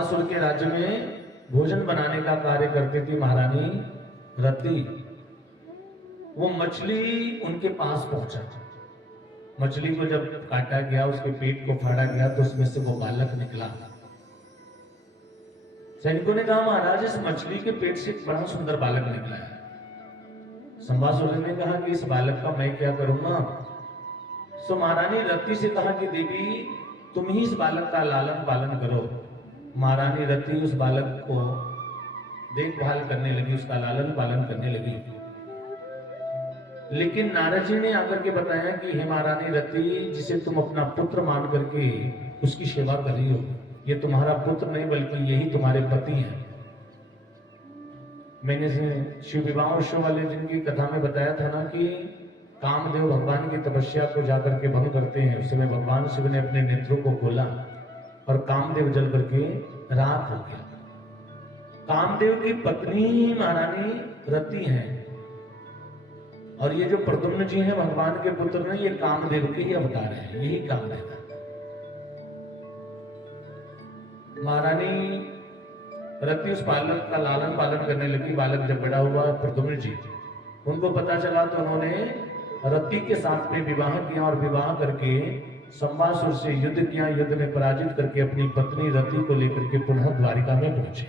असुर के राज्य में भोजन बनाने का कार्य करती थी महारानी रति। वो मछली उनके पास पहुंचा। मछली को जब काटा गया, उसके पेट को फाड़ा गया, तो उसमें से वो बालक निकला। सैनिकों ने कहा, महाराज इस मछली के पेट से एक बड़ा सुंदर बालक निकला है। संबासुर ने कहा कि इस बालक का मैं क्या करूंगा। सो महारानी रति से कहा कि देवी तुम ही इस बालक का लालन पालन करो। महारानी रति उस बालक को देखभाल करने लगी, उसका लालन पालन करने लगी। लेकिन नारद जी ने आकर के बताया कि हे महारानी रति, जिसे तुम अपना पुत्र मान करके उसकी सेवा कर रही हो, ये तुम्हारा पुत्र नहीं बल्कि यही तुम्हारे पति हैं। मैंने शिव विवाह उत्सव वाले दिन की कथा में बताया था ना कि कामदेव भगवान की तपस्या को जाकर के भंग करते हैं। उस समय भगवान शिव ने अपने नेत्रों को खोला और कामदेव जल करके राख हो गया। कामदेव की पत्नी ही महारानी रति हैं, और ये जो प्रद्युम्न जी हैं भगवान के पुत्र ने, ये कामदेव के ही अवतार हैं, यही कामदेव है। महारानी रति उस बालक का लालन पालन करने लगी। बालक जब बड़ा हुआ, प्रद्युम्न जी उनको पता चला तो उन्होंने रति के साथ में विवाह किया और विवाह करके संबासुर से युद्ध किया। युद्ध में पराजित करके अपनी पत्नी रति को लेकर के पुनः द्वारिका में पहुंचे।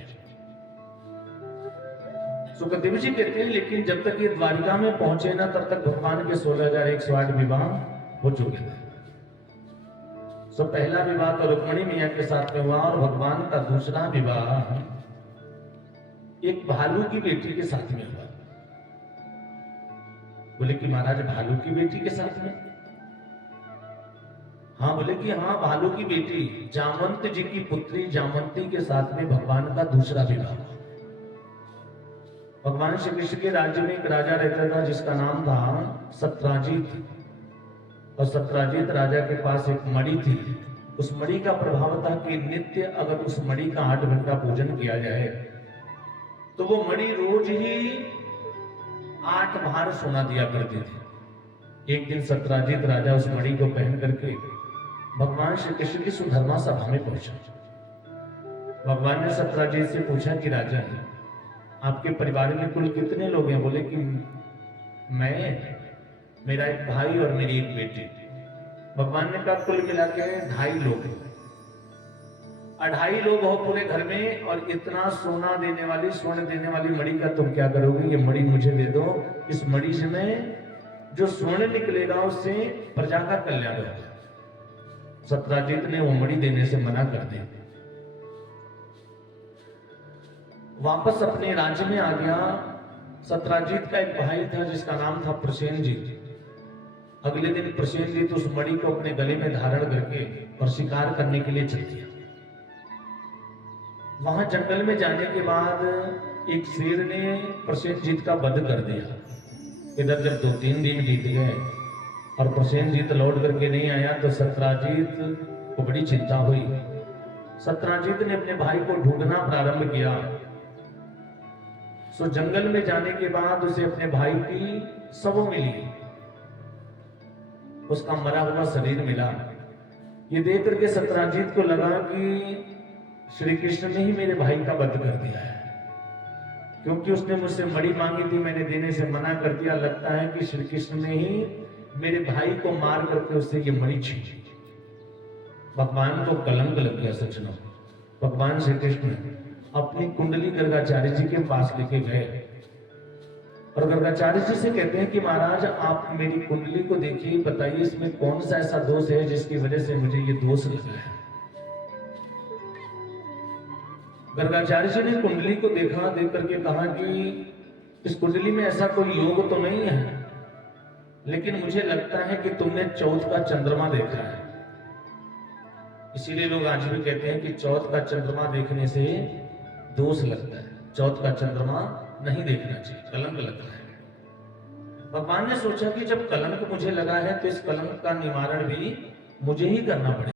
सुखदेव जी कहते हैं लेकिन जब तक ये द्वारिका में पहुंचे ना, तब तक भगवान के 16,108 विवाह हो चुके थे। सो पहला विवाह तो रुक्मिणी मैया के साथ में हुआ, और भगवान का दूसरा विवाह एक भालू की बेटी के साथ में हुआ। बोले कि महाराज भालू की बेटी के साथ में? हाँ, बोले कि हाँ, भालू की बेटी जामवंत जी की पुत्री जामवंती के साथ में भगवान का दूसरा विवाह। भगवान श्री कृष्ण के राज्य में एक राजा रहता था जिसका नाम था सत्राजित। और सत्राजित राजा के पास एक मणि थी। उस मणि का प्रभाव था कि नित्य अगर उस मणि का 8 घंटा पूजन किया जाए तो वो मणि रोज ही 8 भार सोना दिया करती थी। एक दिन सत्राजित राजा उस मणि को पहन करके भगवान श्री कृष्ण की सुधर्मा सभा में पहुंचा। भगवान ने सत्राजित से पूछा कि राजा, आपके परिवार में कुल कितने लोग हैं? बोले कि मैं, मेरा एक भाई और मेरी एक बेटी। भगवान ने कहा कुल मिला के 2.5 लोग हैं। 2.5 लोग हो पूरे घर में, और इतना सोना देने वाली, स्वर्ण देने वाली मणि का तुम क्या करोगे? ये मणि मुझे दे दो। इस मणि से में जो स्वर्ण निकलेगा उससे प्रजा का कल्याण होगा। सत्राजित ने वो मणि देने से मना कर दिया। वापस अपने राज्य में आ गया। सत्राजित का एक भाई था जिसका नाम था प्रसेनजीत। अगले दिन प्रसेनजीत उस मणि को अपने गले में धारण करके और शिकार करने के लिए चल दिया। वहां जंगल में जाने के बाद एक शेर ने प्रसेनजीत का वध कर दिया। इधर जब 2-3 दिन बीत गए और प्रसेनजीत लौट करके नहीं आया तो सत्राजित को बड़ी चिंता हुई। सत्राजित ने अपने भाई को ढूंढना प्रारंभ किया। सो जंगल में जाने के बाद उसे अपने भाई की शव मिली, उसका मरा हुआ शरीर मिला। ये देख करके सत्राजित को लगा कि श्री कृष्ण ने ही मेरे भाई का वध कर दिया है, क्योंकि उसने मुझसे मणि मांगी थी, मैंने देने से मना कर दिया। लगता है कि श्री कृष्ण ने ही मेरे भाई को मार करके उससे ये मणि छीनी। भगवान को कलंक लग गया। सच में भगवान श्री कृष्ण अपनी कुंडली गर्गाचार्य जी के पास लेके गए और गर्गाचार्य जी से कहते हैं कि महाराज आप मेरी कुंडली को देखिए, बताइए इसमें कौन सा ऐसा दोष है जिसकी वजह से मुझे ये दोष लगा है। गर्गाचार्य जी ने कुंडली को देखा, देख करके कहा कि इस कुंडली में ऐसा कोई योग तो नहीं है, लेकिन मुझे लगता है कि तुमने चौथ का चंद्रमा देखा है। इसीलिए लोग आज भी कहते हैं कि चौथ का चंद्रमा देखने से दोष लगता है, चौथ का चंद्रमा नहीं देखना चाहिए, कलंक लगता है। भगवान ने सोचा कि जब कलंक मुझे लगा है तो इस कलंक का निवारण भी मुझे ही करना पड़ेगा।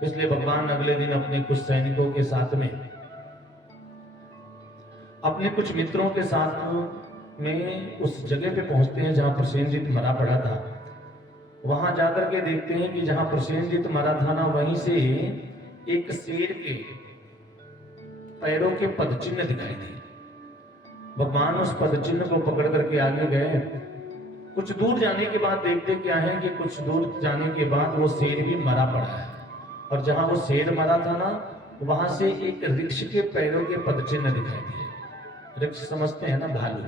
इसलिए भगवान अगले दिन अपने कुछ सैनिकों के साथ में, अपने कुछ मित्रों के साथ में उस जगह पे पहुंचते हैं जहां प्रसेनजीत मरा पड़ा था। वहां जाकर के देखते हैं कि जहां प्रसेनजीत मरा था ना, वहीं से एक शेर के पैरों के पदचिन्ह दिखाई दिए। भगवान उस पदचिन्ह को पकड़ करके आगे गए। कुछ दूर जाने के बाद देखते क्या है कि कुछ दूर जाने के बाद वो शेर भी मरा पड़ा है, और जहां वो शेर मरा था ना, वहां से एक वृक्ष के पैरों के पदचिन्ह दिखाई दिए। वृक्ष समझते हैं ना, भालू।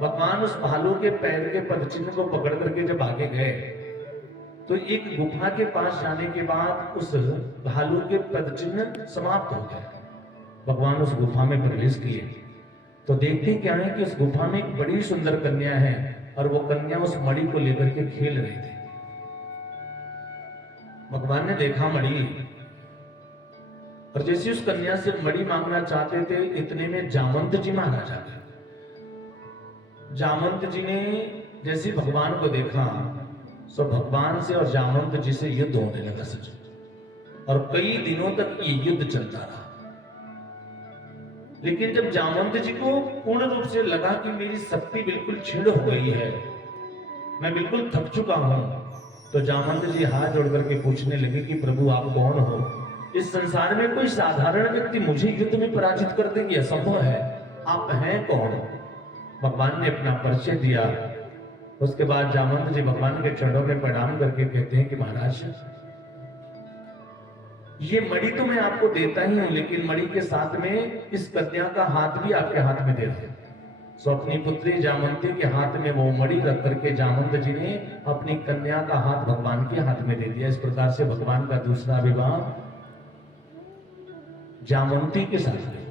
भगवान उस भालू के पैर के पदचिन्ह को पकड़ करके जब आगे गए तो एक गुफा के पास जाने के बाद उस भालू के पदचिन्ह समाप्त हो गए। भगवान उस गुफा में प्रवेश किए तो देखते क्या है कि उस गुफा में एक बड़ी सुंदर कन्या है, और वो कन्या उस मणि को लेकर के खेल रही थी। भगवान ने देखा मणि, और जैसे उस कन्या से मणि मांगना चाहते थे, इतने में जामंत जी महाराज आ गए। जामंत जी ने जैसे भगवान को देखा, सो भगवान से और जामंत जी से युद्ध होने लगा सच, और कई दिनों तक ये युद्ध चलता रहा। लेकिन जब जामंत जी को पूर्ण रूप से लगा कि मेरी शक्ति बिल्कुल क्षीण हो गई है, मैं बिल्कुल थक चुका हूं, तो जामंत जी हाथ जोड़ करके पूछने लगे कि प्रभु आप कौन हो? इस संसार में कोई साधारण व्यक्ति मुझे युद्ध में पराजित कर देंगे, असंभव है। आप हैं कौन? भगवान ने अपना परिचय दिया। उसके बाद जामंत जी भगवान के चरणों में प्रणाम करके कहते हैं कि महाराज, ये मणि तो मैं आपको देता ही हूं, लेकिन मणि के साथ में इस कन्या का हाथ भी आपके हाथ में दे दे। सो अपनी पुत्री जामंती के हाथ में वो मणि रख करके जामंत जी ने अपनी कन्या का हाथ भगवान के हाथ में दे दिया। इस प्रकार से भगवान का दूसरा विवाह जामंती के साथ में।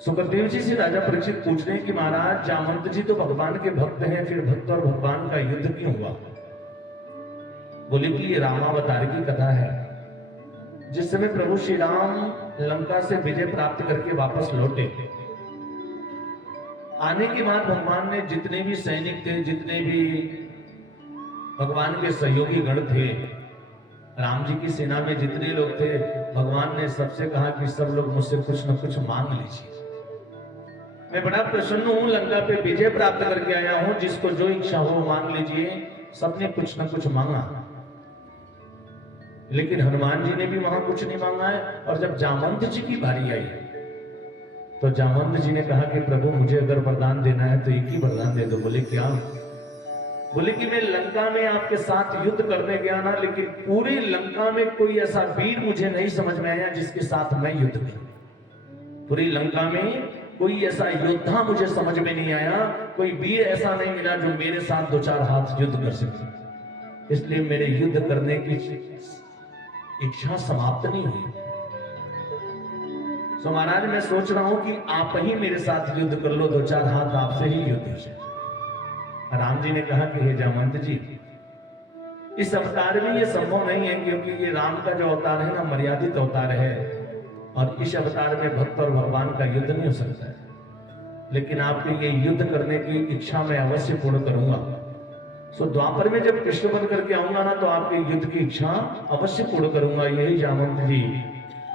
सुखदेव जी से राजा परीक्षित पूछ रहे हैं कि महाराज, जामंत जी तो भगवान के भक्त हैं, फिर भक्त और भगवान का युद्ध क्यों हुआ? बोले कि ये रामावतार की कथा है। जिस समय प्रभु श्री राम लंका से विजय प्राप्त करके वापस लौटे, आने के बाद भगवान ने जितने भी सैनिक थे, जितने भी भगवान के सहयोगी गण थे, राम जी की सेना में जितने लोग थे, भगवान ने सबसे कहा कि सब लोग मुझसे कुछ न कुछ मांग लीजिए। मैं बड़ा प्रसन्न हूं, लंका पे विजय प्राप्त करके आया हूं, जिसको जो इच्छा हो मांग लीजिए। सबने कुछ न कुछ मांगा, लेकिन हनुमान जी ने भी वहां कुछ नहीं मांगा है। और जब जामंत जी की बारी आई तो जामंत जी ने कहा कि प्रभु मुझे अगर वरदान देना है तो एक ही वरदान दे दो। बोले क्या? बोले कि मैं लंका में आपके साथ युद्ध करने गया ना, लेकिन पूरी लंका में कोई ऐसा वीर मुझे नहीं समझ में आया जिसके साथ मैं युद्ध करूं। पूरी लंका में कोई ऐसा योद्धा मुझे समझ में नहीं आया, कोई वीर ऐसा नहीं मिला जो मेरे साथ दो चार हाथ युद्ध कर सके। इसलिए मेरे युद्ध करने की इच्छा समाप्त नहीं हुई। सो महाराज, मैं सोच रहा हूं कि आप ही मेरे साथ युद्ध कर लो, दो चार हाथ आपसे ही युद्ध हो जाए। राम जी ने कहा कि हे जामंत जी, इस अवतार में ये संभव नहीं है, क्योंकि ये राम का जो अवतार है ना, मर्यादित अवतार है, और इस अवतार में भक्त और भगवान का युद्ध नहीं हो सकता है। लेकिन आपके ये युद्ध करने की इच्छा मैं अवश्य पूर्ण करूंगा। सो द्वापर में जब कृष्ण बन करके आऊंगा ना, तो आपके युद्ध की इच्छा अवश्य पूर्ण करूंगा। यही जामंत जी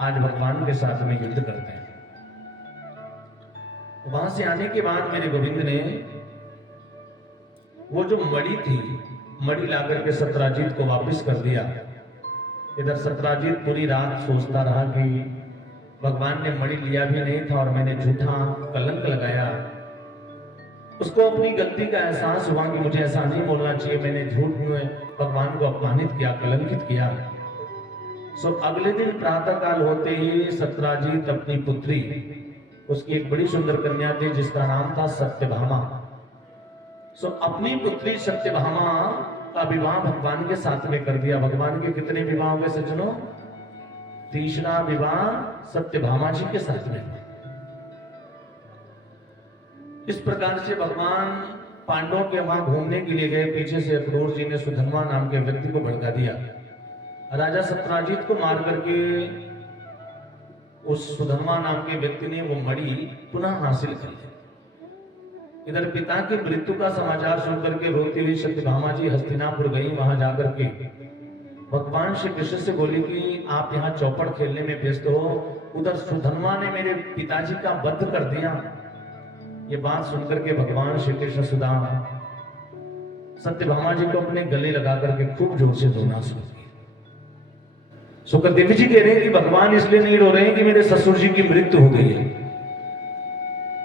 आज भगवान के साथ में युद्ध करते हैं। वहां से आने के बाद मेरे गोविंद ने वो जो मणि थी, मणि लाकर के सत्राजीत को वापस कर दिया। इधर सत्राजीत पूरी रात सोचता रहा कि भगवान ने मणि लिया भी नहीं था और मैंने झूठा कलंक लगाया। उसको अपनी गलती का एहसास हुआ कि मुझे ऐसा नहीं बोलना चाहिए, मैंने झूठ में भगवान को अपमानित किया, कलंकित किया। सो अगले दिन प्रातः काल होते ही सत्राजीत अपनी पुत्री, उसकी एक बड़ी सुंदर कन्या थी जिसका नाम था सत्यभामा। सो अपनी पुत्री सत्यभामा का विवाह भगवान के साथ में कर दिया। भगवान के कितने विवाह हुए सज्जनों? तीसरा विवाह सत्यभामा जी के साथ में। इस प्रकार से भगवान पांडवों के वहां घूमने के लिए गए। पीछे से अक्रूर जी ने सुधन्वा नाम के व्यक्ति को भड़का दिया। राजा सत्राजीत को मार करके उस सुधन्वा नाम के व्यक्ति ने वो मणि पुनः हासिल कर ली। इधर पिता की मृत्यु का समाचार सुनकर के रोती हुई सत्यभामा जी हस्तिनापुर गई। वहां जाकर के भगवान श्री कृष्ण से बोली कि आप यहाँ चौपड़ खेलने में व्यस्त हो, उधर सुधन्वा ने मेरे पिताजी का वध कर दिया। ये बात सुनकर के भगवान श्री कृष्ण सुदाम सत्यभामा जी को अपने गले लगा करके खूब जोर से रोना शुरू किया। सुखदेव जी कह रहे हैं कि भगवान इसलिए नहीं रो रहे हैं कि मेरे ससुर जी की मृत्यु हो गई है।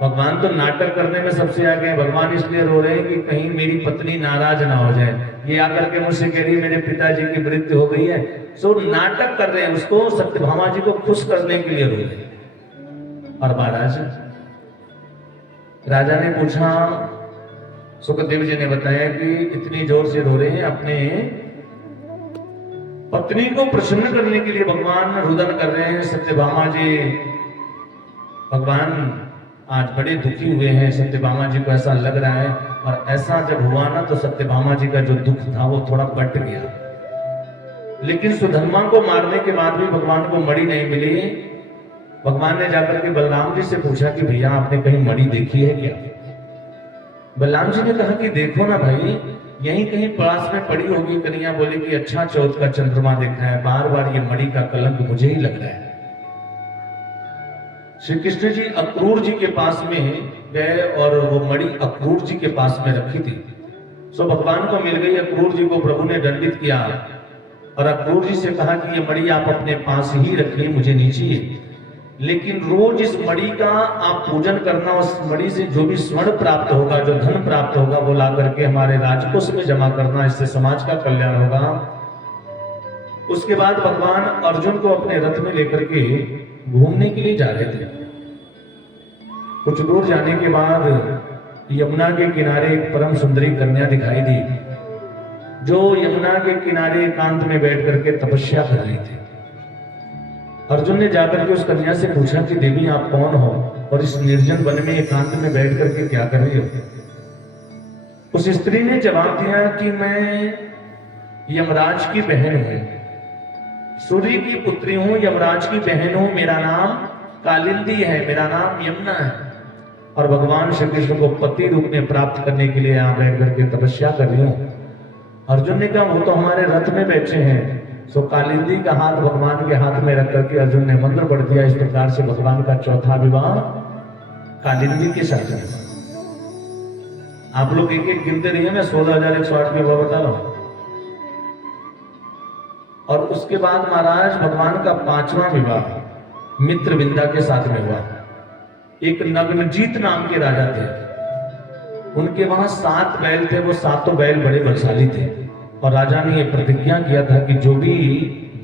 भगवान तो नाटक करने में सबसे आगे हैं। भगवान इसलिए रो रहे हैं कि कहीं मेरी पत्नी नाराज ना हो जाए, ये आकर के मुझसे कह रही है मेरे पिताजी की मृत्यु हो गई है। सो नाटक कर रहे हैं, उसको सत्यभामा जी को खुश करने के लिए रो रहे हैं। और महाराज राजा ने पूछा, सुखदेव जी ने बताया कि इतनी जोर से रो रहे हैं, अपने पत्नी को प्रसन्न करने के लिए भगवान रुदन कर रहे हैं। सत्यभामा जी, भगवान आज बड़े दुखी हुए हैं, सत्यभामा जी को ऐसा लग रहा है। और ऐसा जब हुआ ना तो सत्यभामा जी का जो दुख था वो थोड़ा बट गया। लेकिन सुधर्मा को मारने के बाद भी भगवान को मणि नहीं मिली। भगवान ने जाकर के बलराम जी से पूछा कि भैया आपने कहीं मणि देखी है क्या? बलराम जी ने कहा कि देखो ना भाई, यहीं कहीं पास में पड़ी होगी। कन्हैया बोले कि अच्छा चौथ का चंद्रमा देखा है, बार बार ये मणि का कलंक मुझे ही लग रहा है। श्री कृष्ण जी अक्रूर जी के पास में गए और वो मणि अक्रूर जी के पास में रखी थी। सो भगवान को मिल गई। अक्रूर जी को प्रभु ने दंडित किया और अक्रूर जी से कहा कि ये मणि आप अपने पास ही रखिए, मुझे नहीं चाहिए। लेकिन रोज इस मणि का आप पूजन करना, उस मणि से जो भी स्वर्ण प्राप्त होगा, जो धन प्राप्त होगा, वो ला करके हमारे राजकोष में जमा करना, इससे समाज का कल्याण होगा। उसके बाद भगवान अर्जुन को अपने रथ में लेकर के घूमने के लिए जा रहे थे। कुछ दूर जाने के बाद यमुना के किनारे एक परम सुंदरी कन्या दिखाई दी, जो यमुना के किनारे एकांत में बैठ करके तपस्या कर रही थी। अर्जुन ने जाकर के उस कन्या से पूछा कि देवी आप कौन हो और इस निर्जन वन में एकांत में बैठ करके क्या कर रही हो? उस स्त्री ने जवाब दिया कि मैं यमराज की बहन हूं, सूर्य की पुत्री हूं, यमराज की बहन हूं, मेरा नाम कालिंदी है, मेरा नाम यमुना है। और भगवान श्री कृष्ण को पति रूप में प्राप्त करने के लिए यहां बैठ करके तपस्या कर रही हूं। अर्जुन ने कहा वो तो हमारे रथ में बैठे हैं। सो कालिंदी का हाथ भगवान के हाथ में रख करके अर्जुन ने मंत्र पढ़ दिया। इस प्रकार से भगवान का चौथा विवाह कालिंदी के साथ में। आप लोग एक एक गिनते रहिए, मैं 16,108 विवाह बता रहा हूं। और उसके बाद महाराज भगवान का पांचवा विवाह मित्रविंदा के साथ में हुआ। एक नग्नजीत नाम के राजा थे, उनके वहां 7 बैल थे। वो 7 बैल बड़े बलशाली थे और राजा ने यह प्रतिज्ञा किया था कि जो भी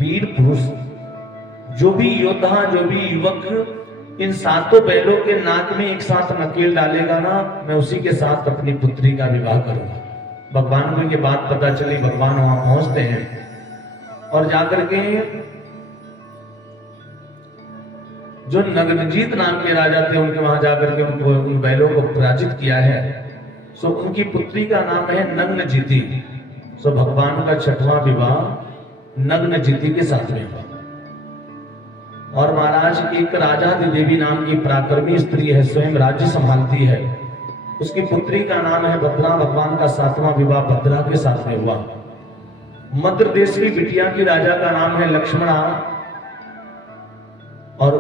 वीर पुरुष, जो भी योद्धा, जो भी युवक इन 7 बैलों के नाक में एक साथ नकेल डालेगा ना, मैं उसी के साथ अपनी पुत्री का विवाह करूंगा। भगवान को ये बात पता चली। भगवान वहां पहुंचते हैं और जाकर के जो नग्नजीत नाम के राजा थे उनके वहां जाकर के उनको उन बैलों को पराजित किया है। सो उनकी पुत्री का नाम है नग्नजिति। सो भगवान का 6वां विवाह नग्नजिति के साथ में हुआ। और महाराज एक राजा देवी नाम की पराक्रमी स्त्री है, स्वयं राज्य संभालती है, उसकी पुत्री का नाम है भद्रा। भगवान का 7वां विवाह भद्रा के साथ में हुआ। मध्य देश की बिटिया की राजा का नाम है लक्ष्मणा और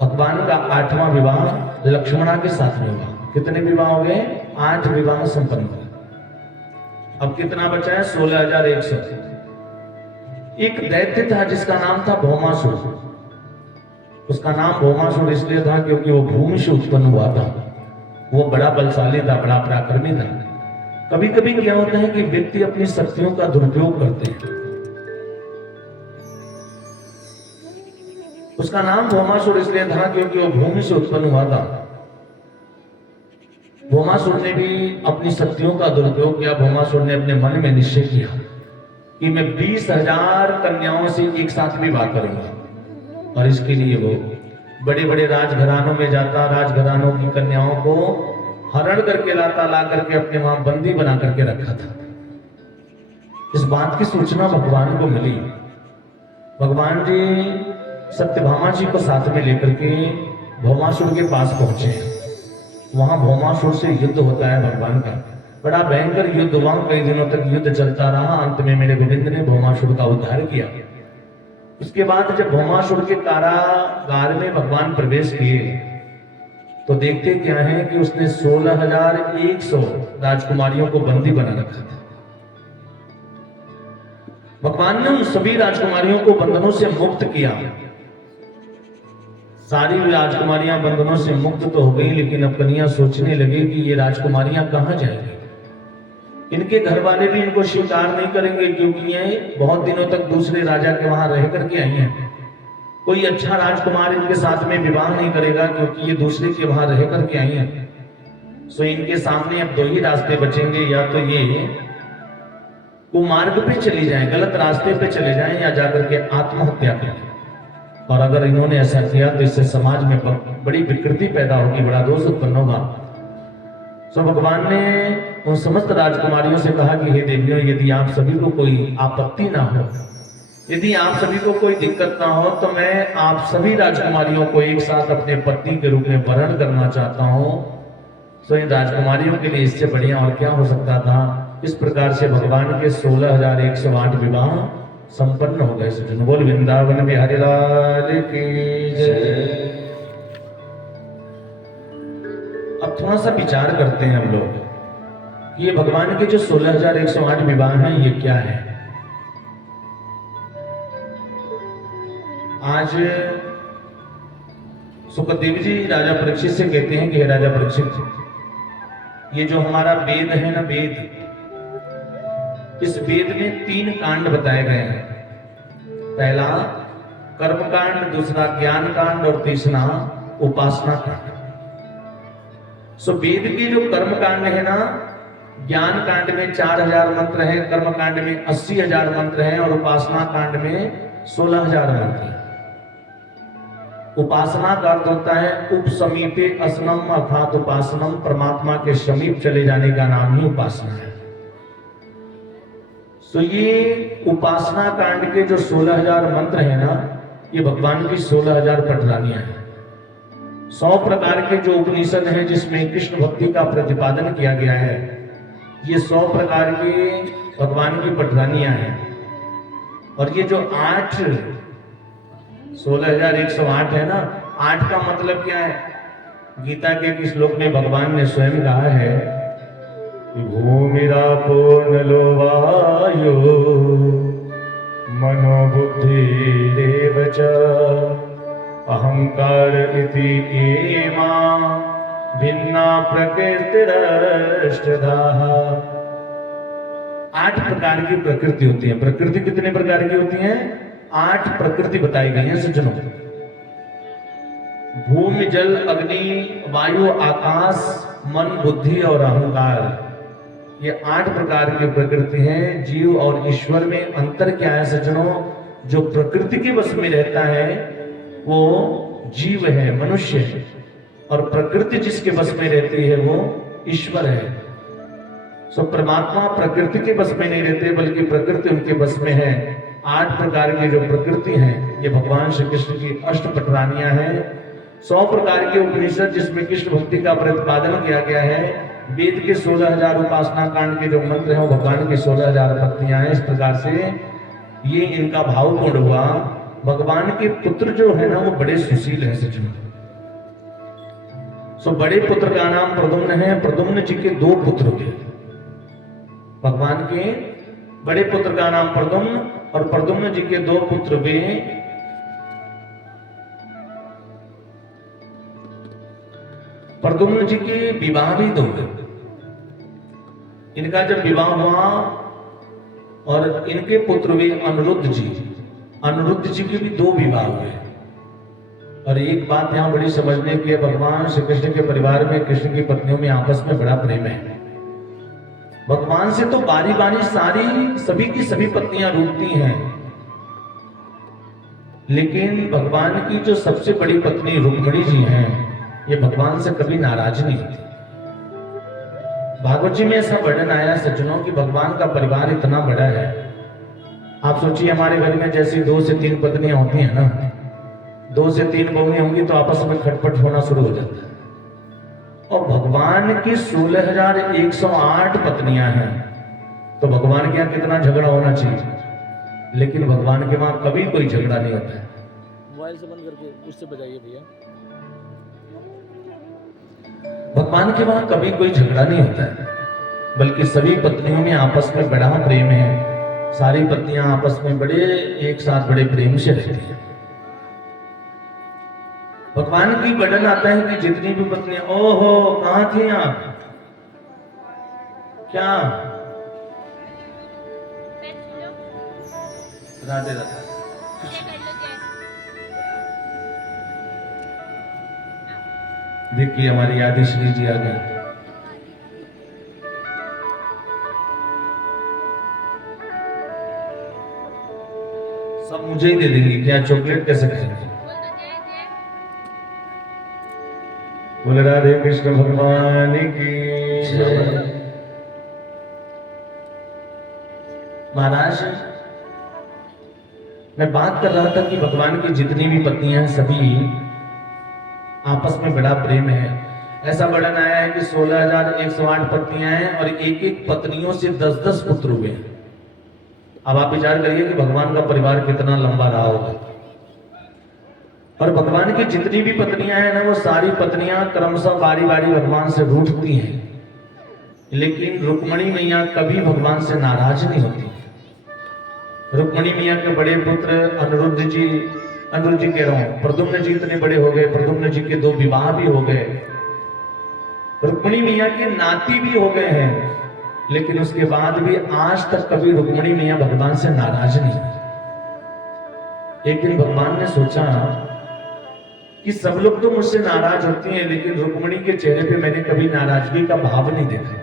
भगवान का 8वां विवाह लक्ष्मणा के साथ में हुआ। कितने विवाह हो गए? 8 विवाह संपन्न हुए। अब कितना बचा है? 16,100। एक दैत्य था जिसका नाम था भौमासुर। उसका नाम भौमासुर इसलिए था क्योंकि वो भूमि से उत्पन्न हुआ था। वो बड़ा बलशाली था, बड़ा पराक्रमी था। कभी कभी क्या होता है कि व्यक्ति अपनी शक्तियों का दुरुपयोग करते हैं। उसका नाम भौमासुर इसलिए था क्योंकि वो भूमि से उत्पन्न हुआ था। भौमासुर ने भी अपनी शक्तियों का दुरुपयोग किया। भौमासुर ने अपने मन में निश्चय किया कि मैं 20,000 कन्याओं से एक साथ विवाह करूंगा। और इसके लिए वो बड़े बड़े राजघरानों में जाता, राजघरानों की कन्याओं को हरण करके लाता, ला करके अपने वहां बंदी बना करके रखा था। इस बात की सूचना भगवान को मिली। भगवान जी सत्यभामा जी को साथ में लेकर के भौमासुर के पास पहुंचे। वहां भौमासुर से युद्ध होता है भगवान का, बड़ा भयंकर युद्ध। वहां कई दिनों तक युद्ध चलता रहा। अंत में मेरे गोविंद ने भौमासुर का उद्धार किया। उसके बाद जब भौमासुर के कारागार में भगवान प्रवेश किए तो देखते क्या है कि उसने 16,100 राजकुमारियों को बंदी बना रखा था। भगवान ने उन सभी राजकुमारियों को बंधनों से मुक्त किया। सारी राजकुमारियां बंधनों से मुक्त तो हो गई, लेकिन अब कन्या सोचने लगी कि ये राजकुमारियां कहां जाएंगी। इनके घर वाले भी इनको स्वीकार नहीं करेंगे, क्योंकि ये बहुत दिनों तक दूसरे राजा के वहां रह करके आई हैं। कोई अच्छा राजकुमार इनके साथ में विवाह नहीं करेगा, क्योंकि ये दूसरे के वहां रह करके आई हैं। सो इनके सामने अब दो ही रास्ते बचेंगे, या तो ये कुमार्ग पे चली जाएं, गलत रास्ते पे चले जाएं, या जाकर के आत्महत्या करें। और अगर इन्होंने ऐसा किया तो इससे समाज में बड़ी विकृति पैदा होगी, बड़ा दोष उत्पन्न होगा। सो भगवान ने उन समस्त राजकुमारियों से कहा कि हे देवियों, यदि आप सभी को कोई आपत्ति ना हो, यदि आप सभी को कोई दिक्कत ना हो, तो मैं आप सभी राजकुमारियों को एक साथ अपने पत्नी के रूप में वर्ण करना चाहता हूं। सो इन राजकुमारियों के लिए इससे बढ़िया और क्या हो सकता था। इस प्रकार से भगवान के 16,108 विवाह संपन्न हो गए। सज्जन बोल वृंदावन बिहारी लाल की जय। अब थोड़ा सा विचार करते हैं हम लोग, ये भगवान के जो 16,108 विवाह हैं ये क्या है। आज सुखदेव जी राजा परीक्षित से कहते हैं कि हे राजा परीक्षित, ये जो हमारा वेद है ना, वेद, इस वेद में 3 कांड बताए गए हैं। पहला कर्म कांड, दूसरा ज्ञान कांड और तीसरा उपासना कांड। सो वेद की जो कर्म कांड है ना, ज्ञान कांड में 4,000 मंत्र हैं, कर्म कांड में 80,000 मंत्र हैं और उपासना कांड में 16,000 मंत्र हैं। उपासना का अर्थ होता है उपसमीपे असनम, अर्थात उपासनम, परमात्मा के समीप चले जाने का नाम ही उपासना है। तो ये उपासना कांड के जो 16,000 मंत्र है ना, ये भगवान की 16,000 पटरानियां हैं। 100 प्रकार के जो उपनिषद हैं जिसमें कृष्ण भक्ति का प्रतिपादन किया गया है, ये 100 प्रकार के भगवान की पटरानियां हैं। और ये जो 16,108 है ना, 8 का मतलब क्या है। गीता के एक श्लोक में भगवान ने स्वयं कहा है, भूमिरापो नलो वायो मनोबुद्धिरेव च अहंकार इति एमा भिन्ना प्रकृतिरष्टधा। 8 प्रकार की प्रकृति होती है। प्रकृति कितने प्रकार की होती है? 8 प्रकृति बताई गई है सज्जनों। भूमि, जल, अग्नि, वायु, आकाश, मन, बुद्धि और अहंकार, ये 8 प्रकार की प्रकृति हैं। जीव और ईश्वर में अंतर क्या है सज्जनों? जो प्रकृति के वश में रहता है वो जीव है, मनुष्य है, और प्रकृति जिसके वश में रहती है वो ईश्वर है। सो परमात्मा प्रकृति के वश में नहीं रहते, बल्कि प्रकृति उनके वश में है। 8 प्रकार की जो प्रकृति हैं ये भगवान श्री कृष्ण की अष्टपटरानियां हैं। 100 प्रकार के उपनिषद जिसमें कृष्ण भक्ति का प्रतिपादन किया गया है। वेद के 16,000 उपासना कांड के जो मंत्र हैं वो भगवान की 16,000 पत्नियां हैं। इस प्रकार से ये इनका भावपूर्ण हुआ। भगवान के पुत्र जो है ना वो बड़े सुशील है सज्जन। सो बड़े पुत्र का नाम प्रद्युम्न है। प्रद्युम्न जी के 2 पुत्र थे। भगवान के बड़े पुत्र का नाम प्रद्युम्न और प्रद्युम्न जी के 2 पुत्र वे प्रद्युम्न जी के विवाह भी 2 हुए। इनका जब विवाह हुआ और इनके पुत्र वे अनिरुद्ध जी, अनिरुद्ध जी के भी 2 विवाह हुए। और एक बात यहां बड़ी समझने की है, भगवान श्री कृष्ण के परिवार में कृष्ण की पत्नियों में आपस में बड़ा प्रेम है। भगवान से तो बारी बारी सभी की सभी पत्नियां रूठती हैं, लेकिन भगवान की जो सबसे बड़ी पत्नी रुक्मिणी जी हैं, ये भगवान से कभी नाराज नहीं होती। भागवत जी में ऐसा वर्णन आया सज्जनों कि भगवान का परिवार इतना बड़ा है। आप सोचिए हमारे घर में जैसे 2 से 3 पत्नियां होती हैं ना, 2 से 3 बहुएं होंगी तो आपस में खटपट होना शुरू हो जाता है। और भगवान की 16,108 पत्नियां हैं, तो भगवान के यहाँ कितना झगड़ा होना चाहिए। लेकिन भगवान के वहां कभी कोई झगड़ा नहीं होता है। मोबाइल से बंद करके उससे बजाइए भैया। भगवान के वहां कभी कोई झगड़ा नहीं होता है, बल्कि सभी पत्नियों में आपस में बड़ा प्रेम है। सारी पत्नियां आपस में बड़े एक साथ बड़े प्रेम से रहती हैं। भगवान की वर्णन आता है कि जितनी भी पत्नियां, ओहो कहां थी आप, क्या राधे राधे। देखिए हमारी आदिश्री जी आ गई। सब मुझे ही दे देंगी क्या, चॉकलेट कैसे खाएंगे। बोले राधे कृष्ण भगवान की जय। महाराज मैं बात कर रहा था कि भगवान की जितनी भी पत्नियां हैं सभी आपस में बड़ा प्रेम है। ऐसा वर्णन आया है कि 16,108 पत्नियां हैं और एक एक पत्नियों से 10-10 पुत्र हुए हैं। अब आप विचार करिए कि भगवान का परिवार कितना लंबा रहा होगा। और भगवान की जितनी भी पत्नियां हैं ना, वो सारी पत्नियां क्रमशः बारी बारी भगवान से रूठती हैं, लेकिन रुक्मणी मैया कभी भगवान से नाराज नहीं होती। रुक्मणी मैया के बड़े पुत्र अनिरुद्ध जी कह रहा हूं, प्रद्युम्न जी इतने बड़े हो गए, प्रद्युम्न जी के 2 विवाह भी हो गए, रुक्मणी मैया के नाती भी हो गए हैं, लेकिन उसके बाद भी आज तक कभी रुक्मणी मैया भगवान से नाराज नहीं। एक दिन भगवान ने सोचा कि सब लोग तो मुझसे नाराज होती हैं, लेकिन रुक्मणी के चेहरे पे मैंने कभी नाराजगी का भाव नहीं देखा।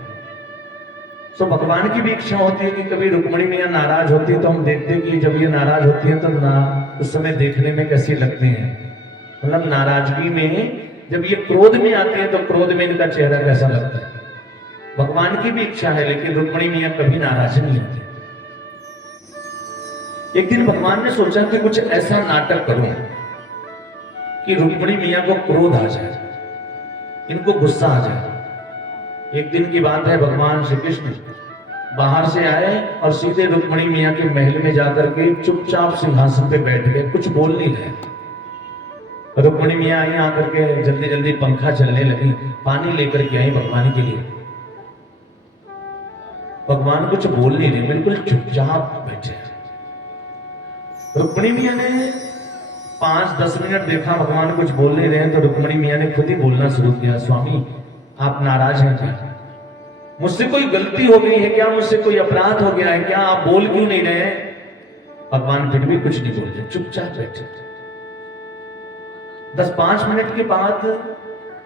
तो भगवान की भी इच्छा होती है कि कभी रुक्मणी मैया नाराज होती है तो हम देखते हैं कि जब ये नाराज होती है तो उस समय देखने में कैसी लगती हैं, मतलब नाराजगी में जब ये क्रोध में आती है तो क्रोध में इनका चेहरा कैसा लगता है। भगवान की भी इच्छा है, लेकिन रुक्मणी मैया कभी नाराज नहीं होती। एक दिन भगवान ने सोचा कि कुछ ऐसा नाटक करूं कि रुक्मणी मैया को क्रोध आ जाए, इनको गुस्सा आ जाए। एक दिन की बात है, भगवान श्री कृष्ण बाहर से आए और सीधे रुक्मणी मैया के महल में जाकर के चुपचाप सिंहासन पे बैठ गए, कुछ बोल नहीं रहे। रुक्मणी मैया आई, आकर के जल्दी जल्दी पंखा चलने लगी, पानी लेकर के आई भगवान के लिए। भगवान कुछ बोल नहीं रहे, बिल्कुल चुपचाप बैठे। रुक्मणी मैया ने 5-10 मिनट देखा भगवान कुछ बोल नहीं रहे, तो रुक्मणी मैया ने खुद ही बोलना शुरू किया, स्वामी आप नाराज हैं क्या, मुझसे कोई गलती हो गई है क्या, मुझसे कोई अपराध हो गया है क्या, आप बोल क्यों नहीं रहे हैं। भगवान फिर भी कुछ नहीं बोल रहे, चुपचाप बैठे। 10-5 मिनट के बाद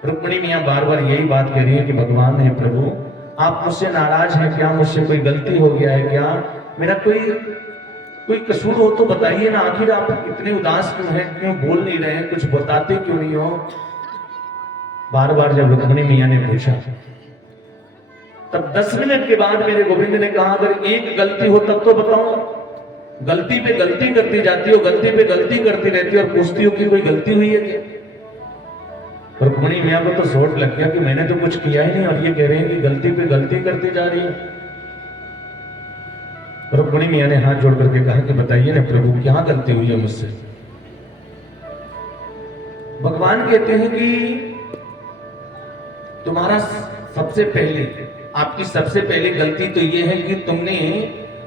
रुक्मणी मियां बार बार यही बात कह रही है कि भगवान है प्रभु, आप मुझसे नाराज हैं क्या, मुझसे कोई गलती हो गया है क्या, मेरा कोई कसूर हो तो बताइए ना, आखिर आप इतने उदास क्यों हैं, क्यों बोल नहीं रहे हैं, कुछ बताते क्यों नहीं हो। बार बार जब रुक्मणी मियां ने पूछा, तब 10 मिनट के बाद मेरे गोविंद ने कहा, अगर एक गलती हो तब तो बताओ। गलती पे गलती करती जाती हो, गलती पे गलती करती रहती हो और पूछती हो कि कोई गलती हुई है क्या। रुक्मणी मियां को तो सोच लग गया कि मैंने तो कुछ किया ही नहीं और ये कह रहे हैं कि गलती पे गलती करती जा रही है। रुक्मणी मियां ने हाथ जोड़ करके कहा कि बताइए ना प्रभु, क्या गलती हुई है मुझसे। भगवान कहते हैं कि तुम्हारा सबसे पहले, आपकी सबसे पहली गलती तो यह है कि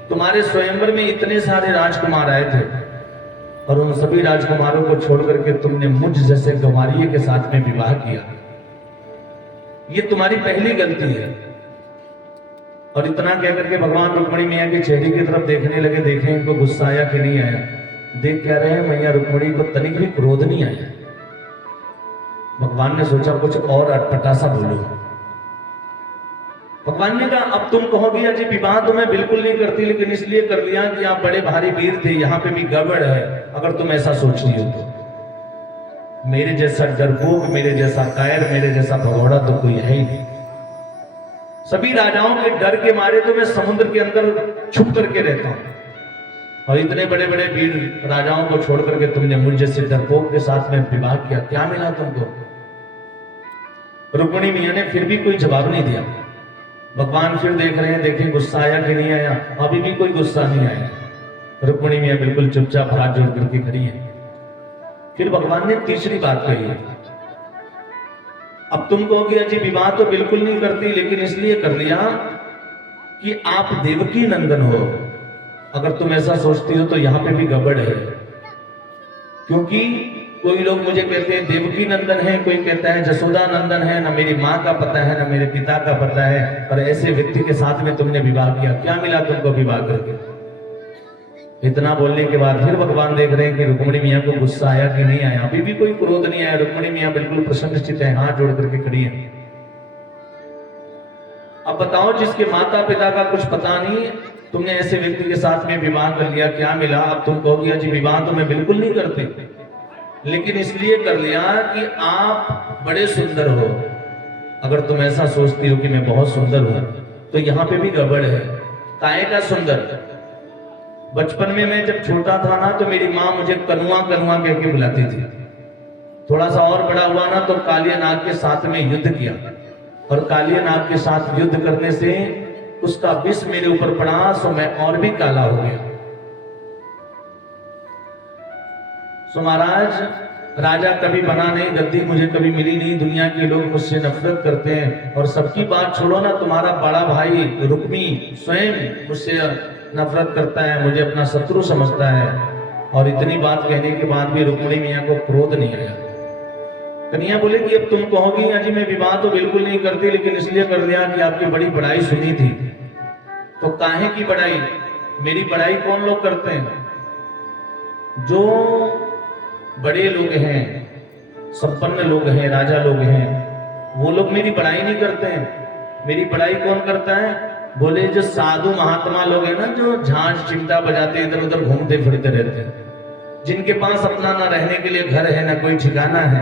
तुम्हारे स्वयंवर में इतने सारे राजकुमार आए थे और उन सभी राजकुमारों को छोड़ करके तुमने मुझ जैसे गंवारिये के साथ में विवाह किया। ये तुम्हारी पहली गलती है। और इतना कह करके भगवान रुक्मणी मैया के चेहरे की तरफ देखने लगे, देखें इनको गुस्सा आया कि नहीं आया। देख क्या रहे हैं, मैया रुक्मणी को तनिक भी क्रोध नहीं आया। भगवान ने सोचा कुछ और अटपटा सा बोलो। भगवान ने कहा, अब तुम कहोगे अजी विवाह तो मैं बिल्कुल नहीं करती, लेकिन इसलिए कर लिया कि आप बड़े भारी वीर थे, यहाँ पे भी गड़बड़ है। अगर तुम ऐसा सोचती हो तो मेरे जैसा डरपोक, मेरे जैसा कायर, मेरे जैसा भगोड़ा तो कोई है ही नहीं। सभी राजाओं के डर के मारे तो मैं समुद्र के अंदर छुप करके रहता हूं, और इतने बड़े बड़े वीर राजाओं को छोड़ करके तुमने मुझ जैसे डरपोक के साथ में विवाह किया, क्या मिला तुमको। रुक्मणी मैया ने फिर भी कोई जवाब नहीं दिया। भगवान फिर देख रहे हैं, देखें गुस्सा आया कि नहीं आया। अभी भी कोई गुस्सा नहीं आया। रुक्मणी मैया बिल्कुल चुपचाप हाथ जोड़ करके खड़ी है। फिर भगवान ने तीसरी बात कही है, अब तुम कहोगे अजी विवाह तो बिल्कुल नहीं करती, लेकिन इसलिए कर लिया कि आप देवकी नंदन हो, अगर तुम ऐसा सोचती हो तो यहाँ पे भी गड़बड़ है, क्योंकि कोई लोग मुझे कहते हैं देवकी नंदन है, कोई कहता है जसोदा नंदन है, ना मेरी माँ का पता है ना मेरे पिता का पता है, पर ऐसे व्यक्ति के साथ में तुमने विवाह किया, क्या मिला तुमको विवाह करके? इतना बोलने के बाद फिर भगवान देख रहे हैं कि रुक्मिणी मियाँ को गुस्सा आया कि नहीं आया। अभी भी कोई क्रोध नहीं आया, रुक्मिणी मियाँ बिल्कुल प्रसन्नचित्त है, हाथ जोड़ करके खड़ी है। अब बताओ, जिसके माता पिता का कुछ पता नहीं, तुमने ऐसे व्यक्ति के साथ में विवाह कर लिया, क्या मिला? अब तुम कहोगे जी विवाह तो मैं बिल्कुल नहीं करते, लेकिन इसलिए कर लिया कि आप बड़े सुंदर हो। अगर तुम ऐसा सोचती हो कि मैं बहुत सुंदर हूं, तो यहाँ पे भी गड़बड़ है। काहे का सुंदर? बचपन में मैं जब छोटा था ना, तो मेरी माँ मुझे कनुआ कनुआ कह के बुलाती थी। थोड़ा सा और बड़ा हुआ ना, तो कालिया नाग के साथ में युद्ध किया, और कालिया नाग के साथ युद्ध करने से उसका विष मेरे ऊपर पड़ा, सो मैं और भी काला हो गया। सो महाराज, राजा कभी बना नहीं, गद्दी मुझे कभी मिली नहीं, दुनिया के लोग मुझसे नफरत करते हैं, और सबकी बात छोड़ो ना, तुम्हारा बड़ा भाई रुक्मी स्वयं मुझसे नफरत करता है, मुझे अपना शत्रु समझता है। और इतनी बात कहने के बाद भी रुक्मिणी मियाँ को क्रोध नहीं आया। कन्हैया बोले कि अब तुम कहोगी अजी मैं विवाह तो बिल्कुल नहीं करती, लेकिन इसलिए कर लिया कि आपकी बड़ी बड़ाई सुनी थी। तो काहे की बड़ाई? मेरी बड़ाई कौन लोग करते हैं? जो बड़े लोग हैं, संपन्न लोग हैं, राजा लोग हैं, वो लोग मेरी बड़ाई नहीं करते हैं। मेरी बड़ाई कौन करता है? बोले जो साधु महात्मा लोग हैं ना, जो झांझ चिमटा बजाते इधर उधर घूमते फिरते रहते हैं, जिनके पास अपना ना रहने के लिए घर है ना कोई ठिकाना है,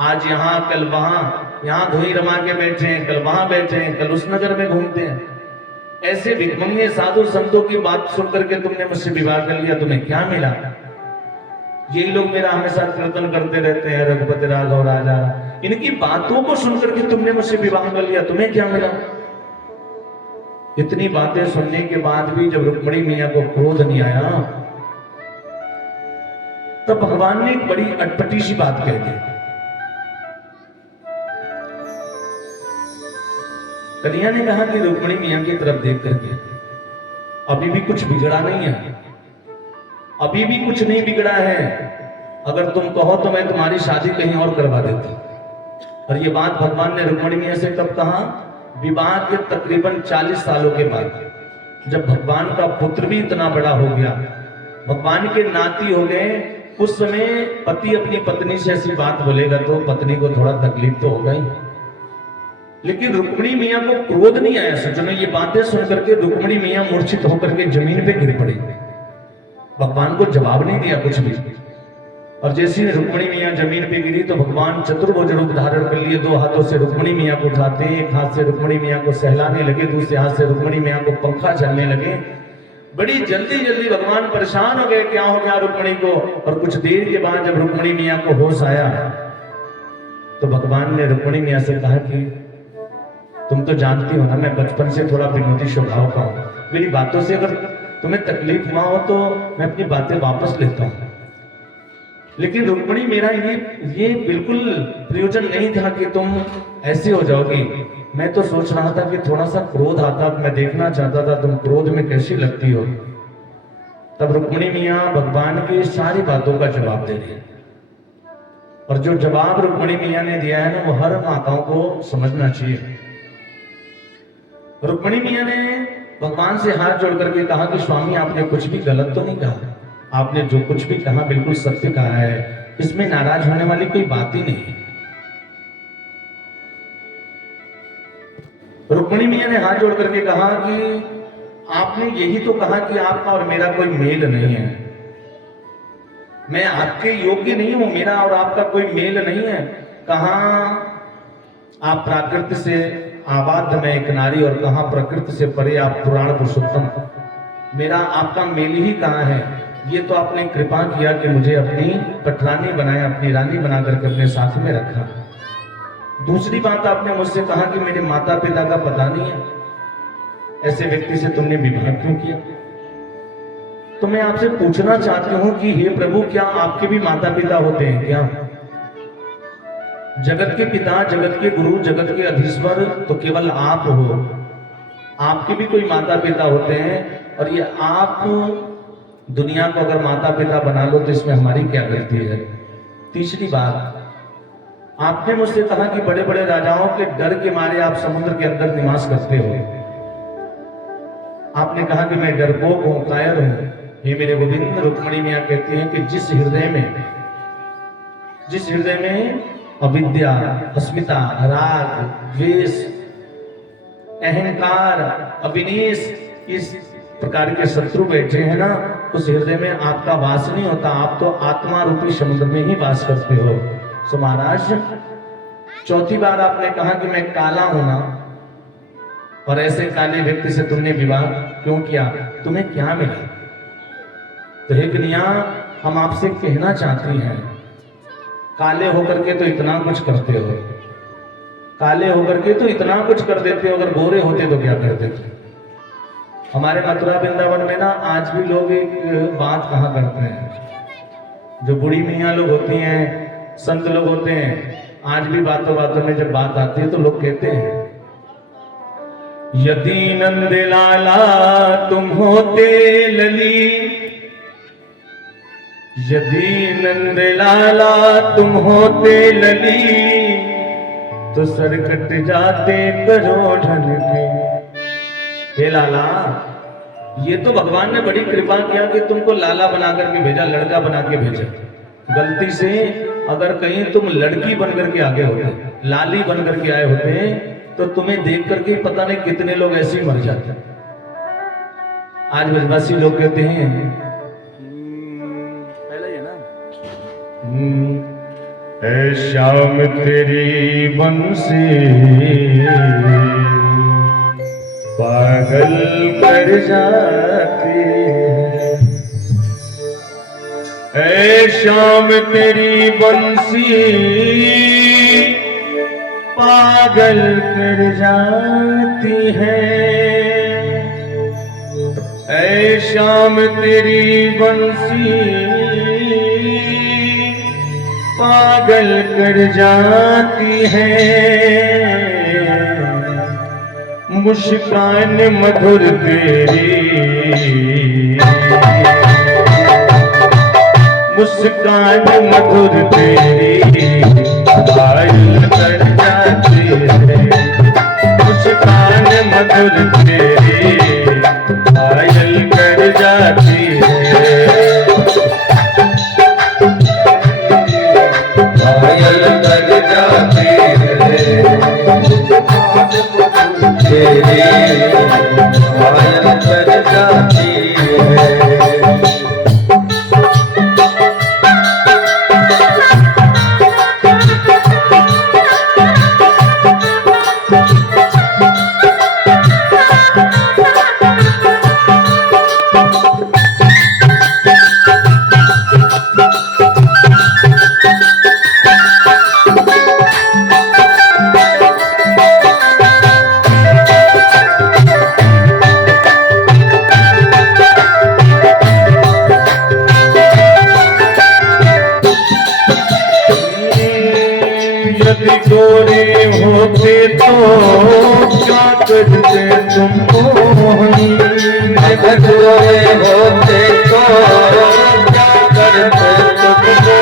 आज यहाँ कल वहां, यहाँ धोई रमा के बैठे हैं, कल वहां बैठे हैं, कल उस नगर में घूमते हैं। ऐसे भिखमंगे साधु संतों की बात सुन करके तुमने मुझसे विवाह कर लिया, तुम्हें क्या मिला? यही लोग मेरा हमेशा कीर्तन करते रहते हैं, रघुपति राघव राजा, इनकी बातों को सुनकर के तुमने मुझसे विवाह कर लिया, तुम्हें क्या मिला? इतनी बातें सुनने के बाद भी जब रुक्मिणी मियाँ को क्रोध नहीं आया, तब भगवान ने एक बड़ी अटपटी सी बात कह दी। कन्हैया ने कहा कि रुक्मिणी मियाँ की तरफ देख करके, अभी भी कुछ बिगड़ा नहीं है, अभी भी कुछ नहीं बिगड़ा है। अगर तुम कहो तो मैं तुम्हारी शादी कहीं और करवा देता। और ये बात भगवान ने रुक्मिणी मियाँ से कब कहा? विवाह के तकरीबन 40 सालों के बाद, जब भगवान का पुत्र भी इतना बड़ा हो गया, भगवान के नाती हो गए, उस समय पति अपनी पत्नी से ऐसी बात बोलेगा तो पत्नी को थोड़ा तकलीफ तो होगा ही। लेकिन रुक्मिणी मियाँ को क्रोध नहीं आया। सज्जनों, ये बातें सुनकर के रुक्मिणी मियाँ मूर्छित होकर के जमीन पे गिर पड़ी, भगवान को जवाब नहीं दिया कुछ भी। और जैसे ही रुक्मिणी मियाँ जमीन पे गिरी तो भगवान चतुर्भुज रूप धारण कर लिए, 2 हाथों से रुक्मिणी मियाँ को उठाते हैं, एक हाथ से रुक्मिणी मियाँ को सहलाने लगे, दूसरे हाथ से रुक्मिणी मियाँ को पंखा चलने लगे। बड़ी जल्दी जल्दी भगवान परेशान हो गए, क्या हो गया रुक्मिणी को। और कुछ देर के बाद जब रुक्मिणी मियाँ को होश आया, तो भगवान ने रुक्मिणी मियाँ से कहा कि तुम तो जानती हो ना, मैं बचपन से थोड़ा विनोदी स्वभाव का हूं, मेरी बातों से अगर तुम्हें तकलीफ हुआ हो तो मैं अपनी बातें वापस लेता हूं। लेकिन रुक्मिणी, मेरा ये बिल्कुल प्रयोजन नहीं था कि तुम ऐसे हो जाओगी। मैं तो सोच रहा था कि थोड़ा सा क्रोध आता, मैं देखना चाहता था तुम क्रोध में कैसी लगती हो। तब रुक्मिणी मियाँ भगवान की सारी बातों का जवाब दे रही है। और जो जवाब रुक्मिणी मियाँ ने दिया है ना, वो हर माताओं को समझना चाहिए। रुक्मिणी मियाँ ने भगवान से हाथ जोड़ करके कहा कि स्वामी, आपने कुछ भी गलत तो नहीं कहा, आपने जो कुछ भी कहा बिल्कुल सत्य कहा है, इसमें नाराज होने वाली कोई बात ही नहीं। रुक्मिणी मियाँ ने हाथ जोड़ करके कहा कि आपने यही तो कहा कि आपका और मेरा कोई मेल नहीं है, मैं आपके योग्य नहीं हूं, मेरा और आपका कोई मेल नहीं है। कहा आप प्राकृत से आबाद में एक नारी, और कहा प्रकृति से परे आप पुराण पुरुषोत्तम, मेरा आपका मेल ही कहाँ है। ये तो आपने कृपा किया कि मुझे अपनी पटरानी बनाया, अपनी रानी बना करके अपने साथ में रखा। दूसरी बात, आपने मुझसे कहा कि मेरे माता पिता का पता नहीं है, ऐसे व्यक्ति से तुमने विवाह क्यों किया। तो मैं आपसे पूछना चाहती हूं कि हे प्रभु, क्या आपके भी माता पिता होते हैं क्या? जगत के पिता, जगत के गुरु, जगत के अधीश्वर तो केवल आप हो। आपके भी कोई माता पिता होते हैं और ये आप दुनिया को अगर माता पिता बना लो तो इसमें हमारी क्या गलती है। तीसरी बात, आपने मुझसे कहा कि बड़े बड़े राजाओं के डर के मारे आप समुद्र के अंदर निवास करते हो। आपने कहा कि मैं डरपोक हूं, कायर हूं। ये मेरे गोविंद रुक्मणी मियां कहती हैं कि जिस हृदय में अविद्या, अस्मिता, राग, द्वेष, अहंकार, अभिनिवेश, इस प्रकार के शत्रु बैठे हैं ना, उस हृदय में आपका वास नहीं होता। आप तो आत्मा रूपी समुद्र में ही वास करते हो। सो महाराज, चौथी बार आपने कहा कि मैं काला हूं ना, और ऐसे काले व्यक्ति से तुमने विवाह क्यों किया, तुम्हें क्या मिला? तो हे कन्या, हम आपसे कहना चाहती हैं, काले होकर के तो इतना कुछ करते हो, काले होकर के तो इतना कुछ कर देते हो, अगर गोरे होते तो क्या कर देते? हमारे मथुरा वृंदावन में ना आज भी लोग एक बात कहा करते हैं, जो बूढ़ी मियाँ लोग होती हैं, संत लोग होते हैं, आज भी बातों बातों में जब बात आती है तो लोग कहते हैं, यदि नंद लाला तुम होते लली, यदि नंद लाला तुम होते लली, तो सर कट जाते करोड़न के। हे लाला, ये तो भगवान ने बड़ी कृपा किया कि तुमको लाला बना करके भेजा, लड़का बना के भेजा। गलती से अगर कहीं तुम लड़की बन करके आगे होते, लाली बन करके आए होते, तो तुम्हें देख करके पता नहीं कितने लोग ऐसे ही मर जाते। आज ब्रजवासी लोग कहते हैं, पहले ही है ना, ऐ श्याम तेरी बंसी पागल कर जाती है, ऐ श्याम तेरी बंसी पागल कर जाती है, ऐ श्याम तेरी बंसी पागल कर जाती है, मुस्कान मधुर तेरी, मुस्कान मधुर तेरी घायल कर जाती है, मुस्कान मधुर तेरी घायल कर जाती है, घायल कर जाती है, तेरी घायल कर जाती है। यदि गोरे होते तो क्या करते तुमको, अगर गोरे होते तो क्या करते तुमको,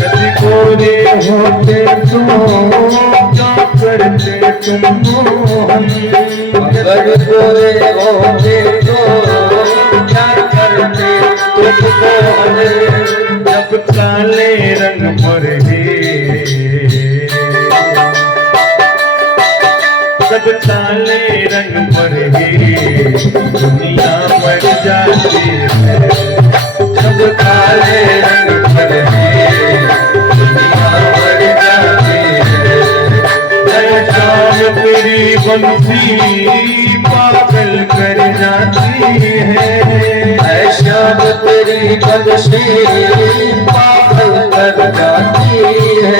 यदि गोरे होते तो क्या करते तुमको, अगर गोरे होते तो क्या करते तुमको, जब काले रंग पर जब काले रंग पर दुनिया मर जाती है, जब काले रंग पर दुनिया मर जाती है, ऐ श्याम तेरी बंसी पागल कर जाती है, ऐ श्याम तेरी बंसी पागल कर जाती है,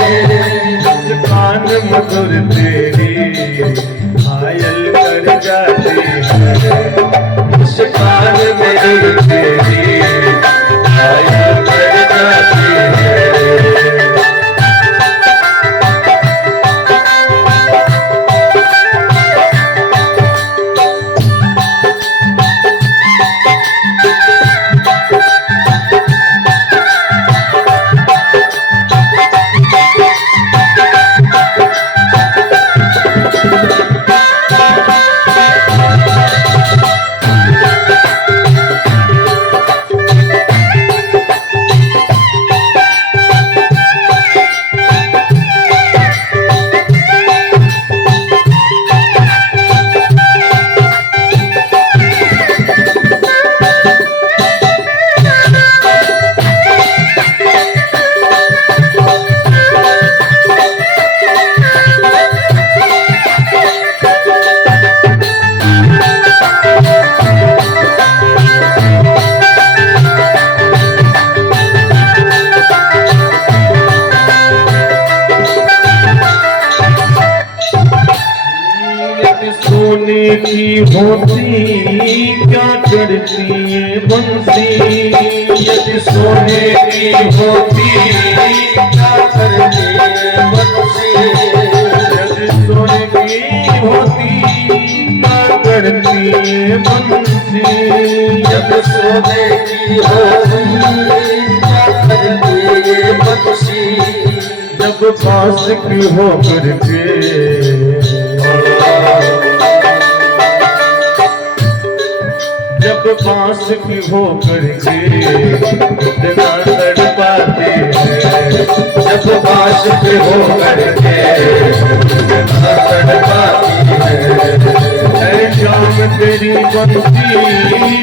मुस्कान मधुर तेरी घायल कर जाती है, मुस्कान मेरी तेरी घायल कर जाती है। की होती क्या करती ये बंसी, यदि सोने की होती क्या करती ये बंसी, यदि सोने की होती क्या करती ये बंसी, जब सोने की होती क्या करती ये बंसी, जब पास की हो करके, जब पास की हो करके इतना तड़पाते हैं, जब पास की हो करके इतना तड़पाती है, शाम तेरी बंसी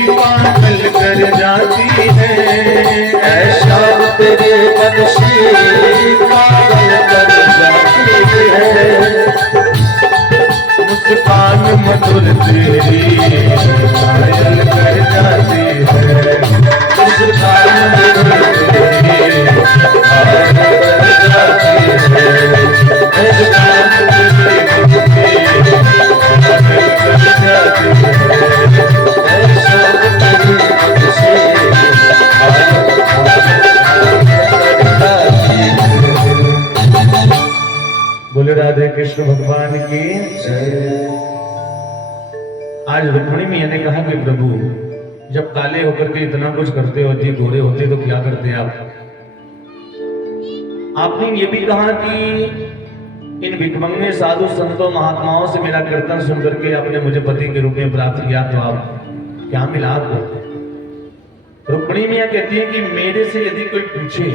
पागल कर जाती है, ऐसा तेरे बंसी पागल कर जाती है, मुस्कान मधुर तेरी घायल कर जाती है, मुस्कान मधुर तेरी घायल कर जाती है, मुस्कान तेरी घायल कर जाती है, ऐसा तेरी बंसी पागल कर जाती है। बोले राधे कृष्ण भगवान की। आज रुक्मिणी मैया ने कहा कि प्रभु जब काले होकर के इतना कुछ करते होते, गोरे होते तो क्या करते आप? आपने ये भी कहा कि इन भिखमंगे साधु संतों महात्माओं से मेरा कीर्तन सुन करके आपने मुझे पति के रूप में प्राप्त किया, तो आप क्या मिला आपको? रुक्मिणी मैया कहती है कि मेरे से यदि कोई पूछे,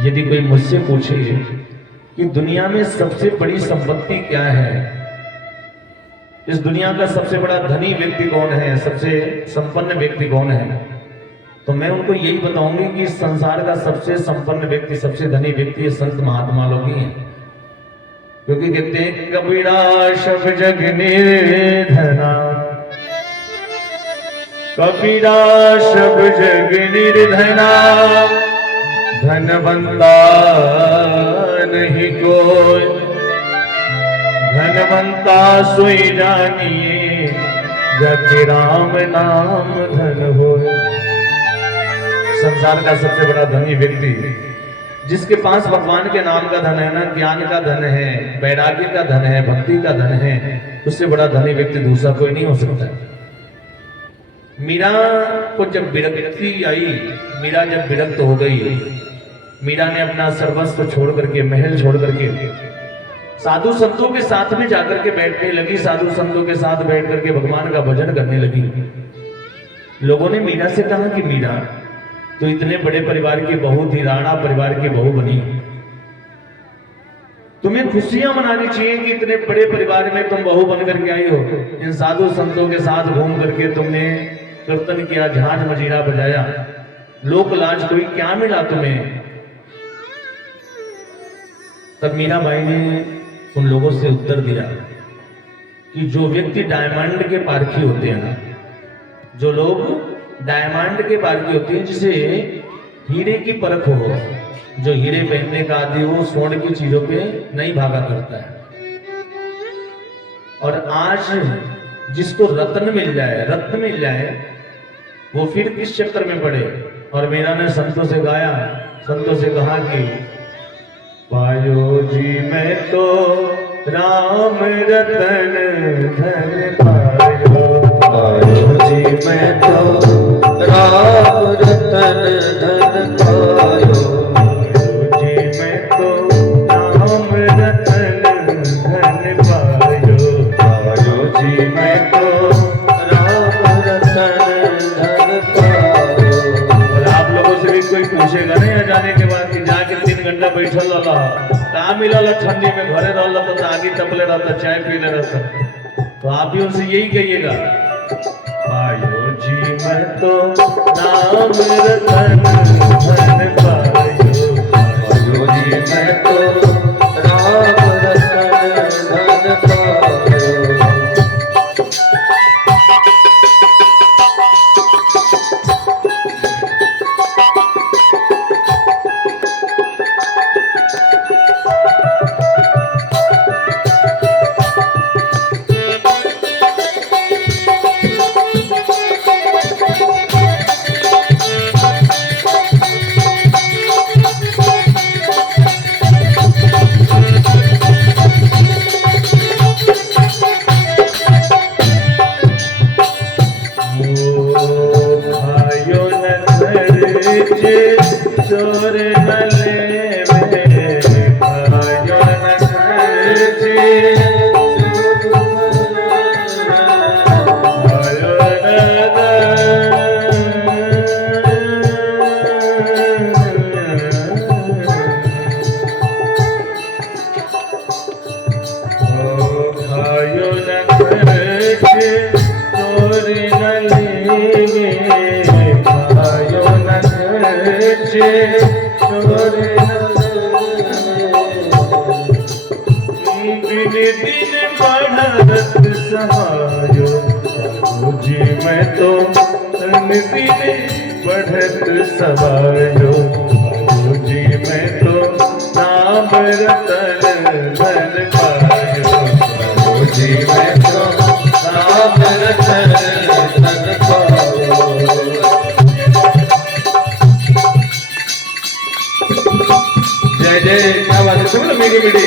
यदि कोई मुझसे पूछे कि दुनिया में सबसे बड़ी संपत्ति क्या है, इस दुनिया का सबसे बड़ा धनी व्यक्ति कौन है, सबसे संपन्न व्यक्ति कौन है, तो मैं उनको यही बताऊंगी कि इस संसार का सबसे संपन्न व्यक्ति, सबसे धनी व्यक्ति ये संत महात्मा लोग ही हैं। क्योंकि कहते हैं कबीरा सब जग निर्धना, कबीरा सब जग निर्धना, धनवंता नहीं कोई, धनवंता सोई जानिए जाके राम नाम धन हो। संसार का सबसे बड़ा धनी व्यक्ति जिसके पास भगवान के नाम का धन है ना, ज्ञान का धन है, वैराग्य का धन है, भक्ति का धन है, उससे बड़ा धनी व्यक्ति दूसरा कोई नहीं हो सकता। मीरा को जब विरक्ति आई, मीरा जब विरक्त हो गई, मीरा ने अपना सर्वस्व छोड़ करके, महल छोड़ करके साधु संतों के साथ में जाकर के बैठने लगी, साधु संतों के साथ बैठ करके भगवान का भजन करने लगी। लोगों ने मीरा से कहा कि मीरा तो इतने बड़े परिवार की बहू थी, राणा परिवार की बहू बनी, तुम्हें खुशियां मनानी चाहिए कि इतने बड़े परिवार में तुम बहू बन करके आई हो। इन साधु संतों के साथ घूम करके तुमने कीर्तन किया, झांझ मजीरा बजाया, लोक लाज कोई क्या मिला तुम्हें? तब मीराबाई ने उन लोगों से उत्तर दिया कि जो व्यक्ति डायमंड के पारखी होते हैं ना, जो लोग डायमंड के पारखी होते हैं, जिसे हीरे की परख हो, जो हीरे पहनने का आदि हो, स्वर्ण की चीजों पे नहीं भागा करता है। और आज जिसको रत्न मिल जाए, रत्न मिल जाए, वो फिर किस चक्कर में पड़े? और मीरा ने संतों से गाया, संतों से कहा कि पायो जी मैं तो राम रतन धन पायो, पायो जी मैं तो राम रतन धन पायो, पायो जी मैं तो राम रतन धन पायो, पायो जी मैं तो राम रतन धन पायो। और आप लोगों से भी कोई पूछेगा नहीं आ जाने के बाद कि जाके 3 घंटा बैठल रहा, कहा मिलल ठंडी में घरे रहल तो आगे तपले रहता, चाय पीले रहता, तो आप भी उनसे यही कहिएगा, पायो जी मैं तो राम रतन धन पायो, पायो जी मैं तो राम रतन धन पायो। चोर गले में आयो न खर्चे आयो न खर्चे चोर गले में आयो न खर्चे चोर दिन दिन बढ़त समायो जी मैं तो दिन दिन बढ़त समायो जी मैं तो नाम रतन धन पायो जी मैं तो नाम रतन धन पायो। जय जय क्या बात है, सुन लो मेरी बेटी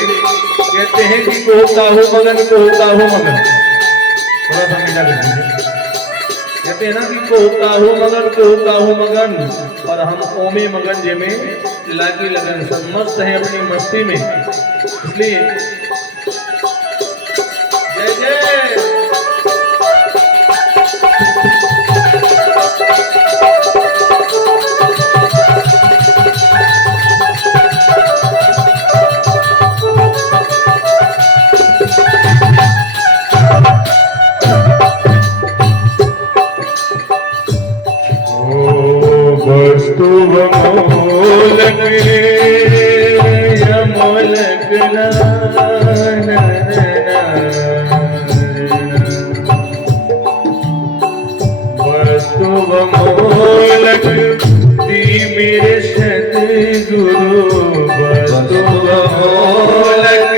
कहते हैं कि को काहू मगन थोड़ा सा मीठा कर दीजिए। कहते हैं ना कि को काहू मगन और हम ओमे मगन जे में लागी लगन सब मस्त है अपनी मस्ती में, इसलिए जय जय। वस्तु मोलक यमोलक वस्तु मोलक दी मेरे सतगुरु वस्तु मोलक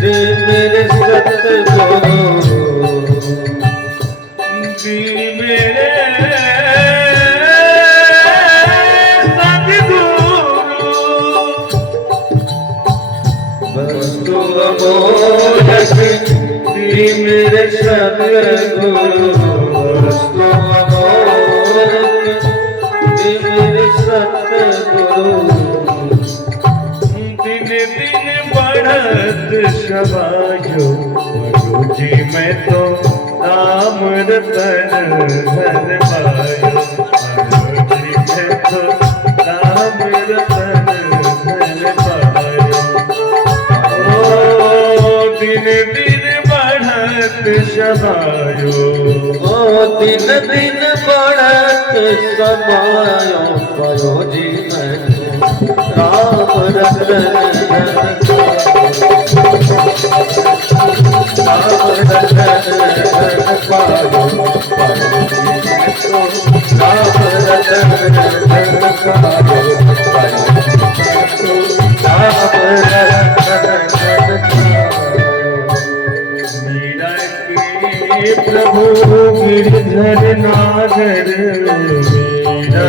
दी मेरे सतगुरु दी मेरे मेरे सतगुरु वस्तु मोलक मेरे सतगुरु दिन दिन बढ़त समायो जी मैं तो नाम रतन धन पायो जी मैं तो नाम रतन धन पायो। दिन दिन बढ़त समायो दिन दिन बढ़त समायो पायो जी मैं राम रतन राम रतन पायो राम रतन प्रभु गिरधर नागर मीरा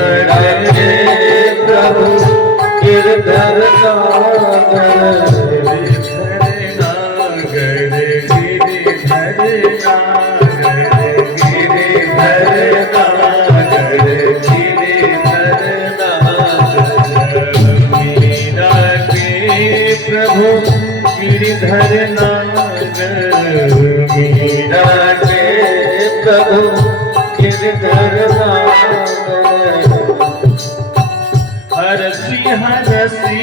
रे प्रभु गिरधर नागर गिरधर नागर गिरधर नागर गिरधर नागर गिरधर नागर मीरा के प्रभु गिरधर नागर मीरा प्रभु गिरधर हरसी हरसी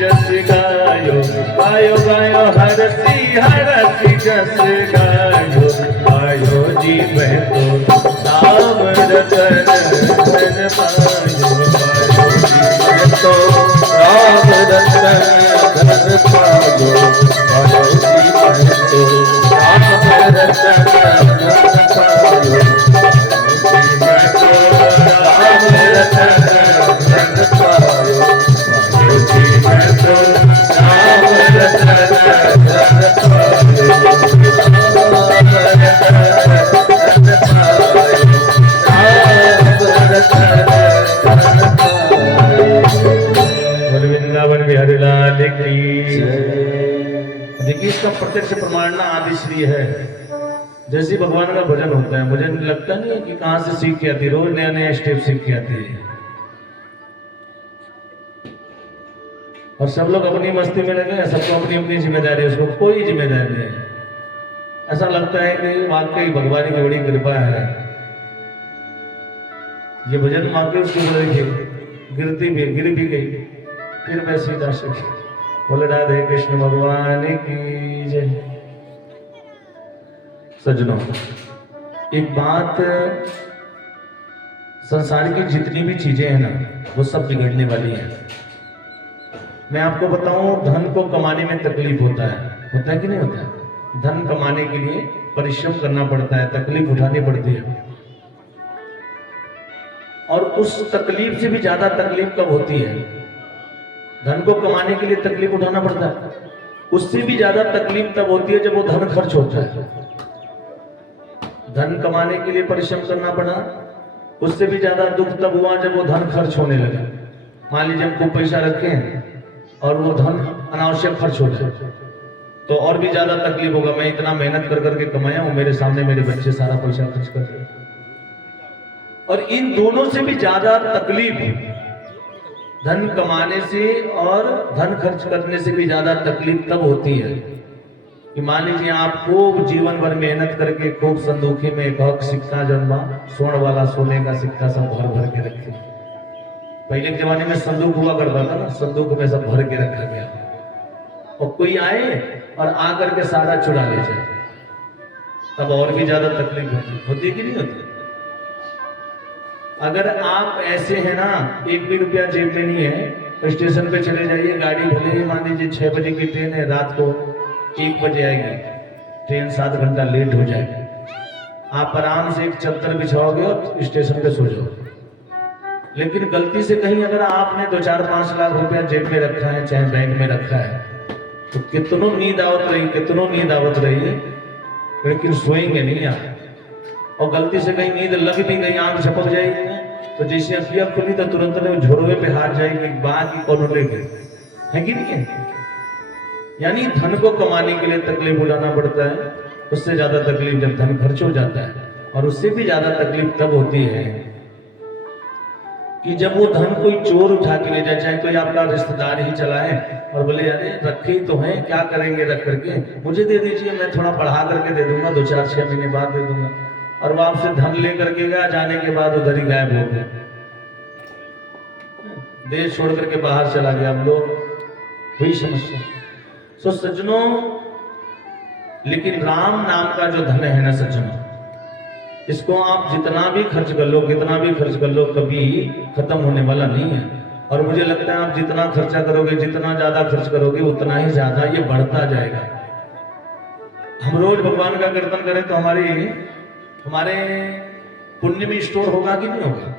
जस गायो गायो गायो हरसी जस गायो गायो जी मैं तो नाम रतन धन पायो गायो जी मैं तो नाम रतन धन पायो गायो जी मैं तो नाम रतन धन पायो वृंदावन बिहारी लाल की। देखिए इसका प्रत्यक्ष प्रमाण ना आदिश्री है। जैसे भगवान का भजन होता है, मुझे लगता नहीं है कि कहां से सीख के आती है, रोज नया नया स्टेप सीख के आती है। और सब लोग अपनी मस्ती में लगे हैं, सबको अपनी अपनी जिम्मेदारी है, उसको कोई जिम्मेदारी नहीं है। ऐसा लगता है कि वाकई भगवान की बड़ी कृपा है। ये भजन माँ के उसके गिरती भी गिर भी गई, फिर मैं सीधा सीखी। बोले राधे कृष्ण भगवान की जय। सज्जनों, एक बात, संसार की जितनी भी चीजें हैं ना, वो सब बिगड़ने वाली हैं। मैं आपको बताऊं, धन को कमाने में तकलीफ होता है कि नहीं होता है? धन कमाने के लिए परिश्रम करना पड़ता है, तकलीफ उठानी पड़ती है। और उस तकलीफ से भी ज्यादा तकलीफ कब होती है? धन को कमाने के लिए तकलीफ उठाना पड़ता है, उससे भी ज्यादा तकलीफ तब होती है जब वो धन खर्च होता है। धन कमाने के लिए परिश्रम करना पड़ा, उससे भी ज्यादा दुख तब हुआ जब वो धन खर्च होने लगा। मान लीजिए हम खूब पैसा रखे हैं और वो धन अनावश्यक खर्च हो जाए, तो और भी ज्यादा तकलीफ होगा। मैं इतना मेहनत कर करके कमाया हूं, मेरे सामने मेरे बच्चे सारा पैसा खर्च कर रहे हैं। और इन दोनों से भी ज्यादा तकलीफ धन कमाने से और धन खर्च करने से भी ज्यादा तकलीफ तब होती है कि मान लीजिए आप खूब जीवन भर मेहनत करके खूब संदूकी में एक हक सिक्का जन्मा, स्वर्ण वाला सोने का सिक्का सब भर भर के रखे। पहले के जमाने में संदूक हुआ करता था ना, संदूक में सब भर के रखा गया, और कोई आए और आकर के सारा चुरा ले जाए, तब और भी ज्यादा तकलीफ होती कि नहीं होती? अगर आप ऐसे हैं ना, एक भी रुपया जेब में नहीं है, तो स्टेशन पे चले जाइए, गाड़ी भले ही मान लीजिए 6 बजे की ट्रेन है, रात को 1 बजे आएगी ट्रेन, 7 घंटा लेट हो जाएगी, आप आराम से एक चद्दर बिछाओगे और स्टेशन पे सो जाओ। लेकिन गलती से कहीं अगर आपने 2-4-5 लाख रुपया जेब में रखा है, चाहे बैंक में रखा है, तो कितनों नींद आवत रही, लेकिन सोएंगे नहीं आप। और गलती से कहीं नींद लग भी गई, आंख झपक जाएगी, तो जैसे अखियां खुली तो तुरंत झोरवे पे हाथ जाएगी, बात की कौन ले गए, है कि नहीं है? यानी धन को कमाने के लिए तकलीफ उठाना पड़ता है, उससे ज्यादा तकलीफ जब धन खर्च हो जाता है। और उससे भी ज्यादा तकलीफ तब होती है कि जब वो धन कोई चोर उठा के ले जाए, चाहे कोई आपका रिश्तेदार ही चला है और बोले अरे रखे ही तो हैं, क्या करेंगे रख करके, मुझे दे दीजिए, मैं थोड़ा पढ़ा करके दे दूंगा, 2-4-6 महीने बाद दे दूंगा। और वो आपसे धन लेकर के गया, जाने के बाद उधर ही गायब हो गया, देश छोड़ करके बाहर चला गया। हम लोग वही समस्या। सो सज्जनों, लेकिन राम नाम का जो धन है ना सज्जनों, इसको आप जितना भी खर्च कर लो, कितना भी खर्च कर लो, कभी खत्म होने वाला नहीं है। और मुझे लगता है आप जितना खर्चा करोगे, जितना ज्यादा खर्च करोगे, उतना ही ज्यादा ये बढ़ता जाएगा। हम रोज भगवान का कीर्तन करें तो हमारे पुण्य में स्टोर होगा कि नहीं होगा?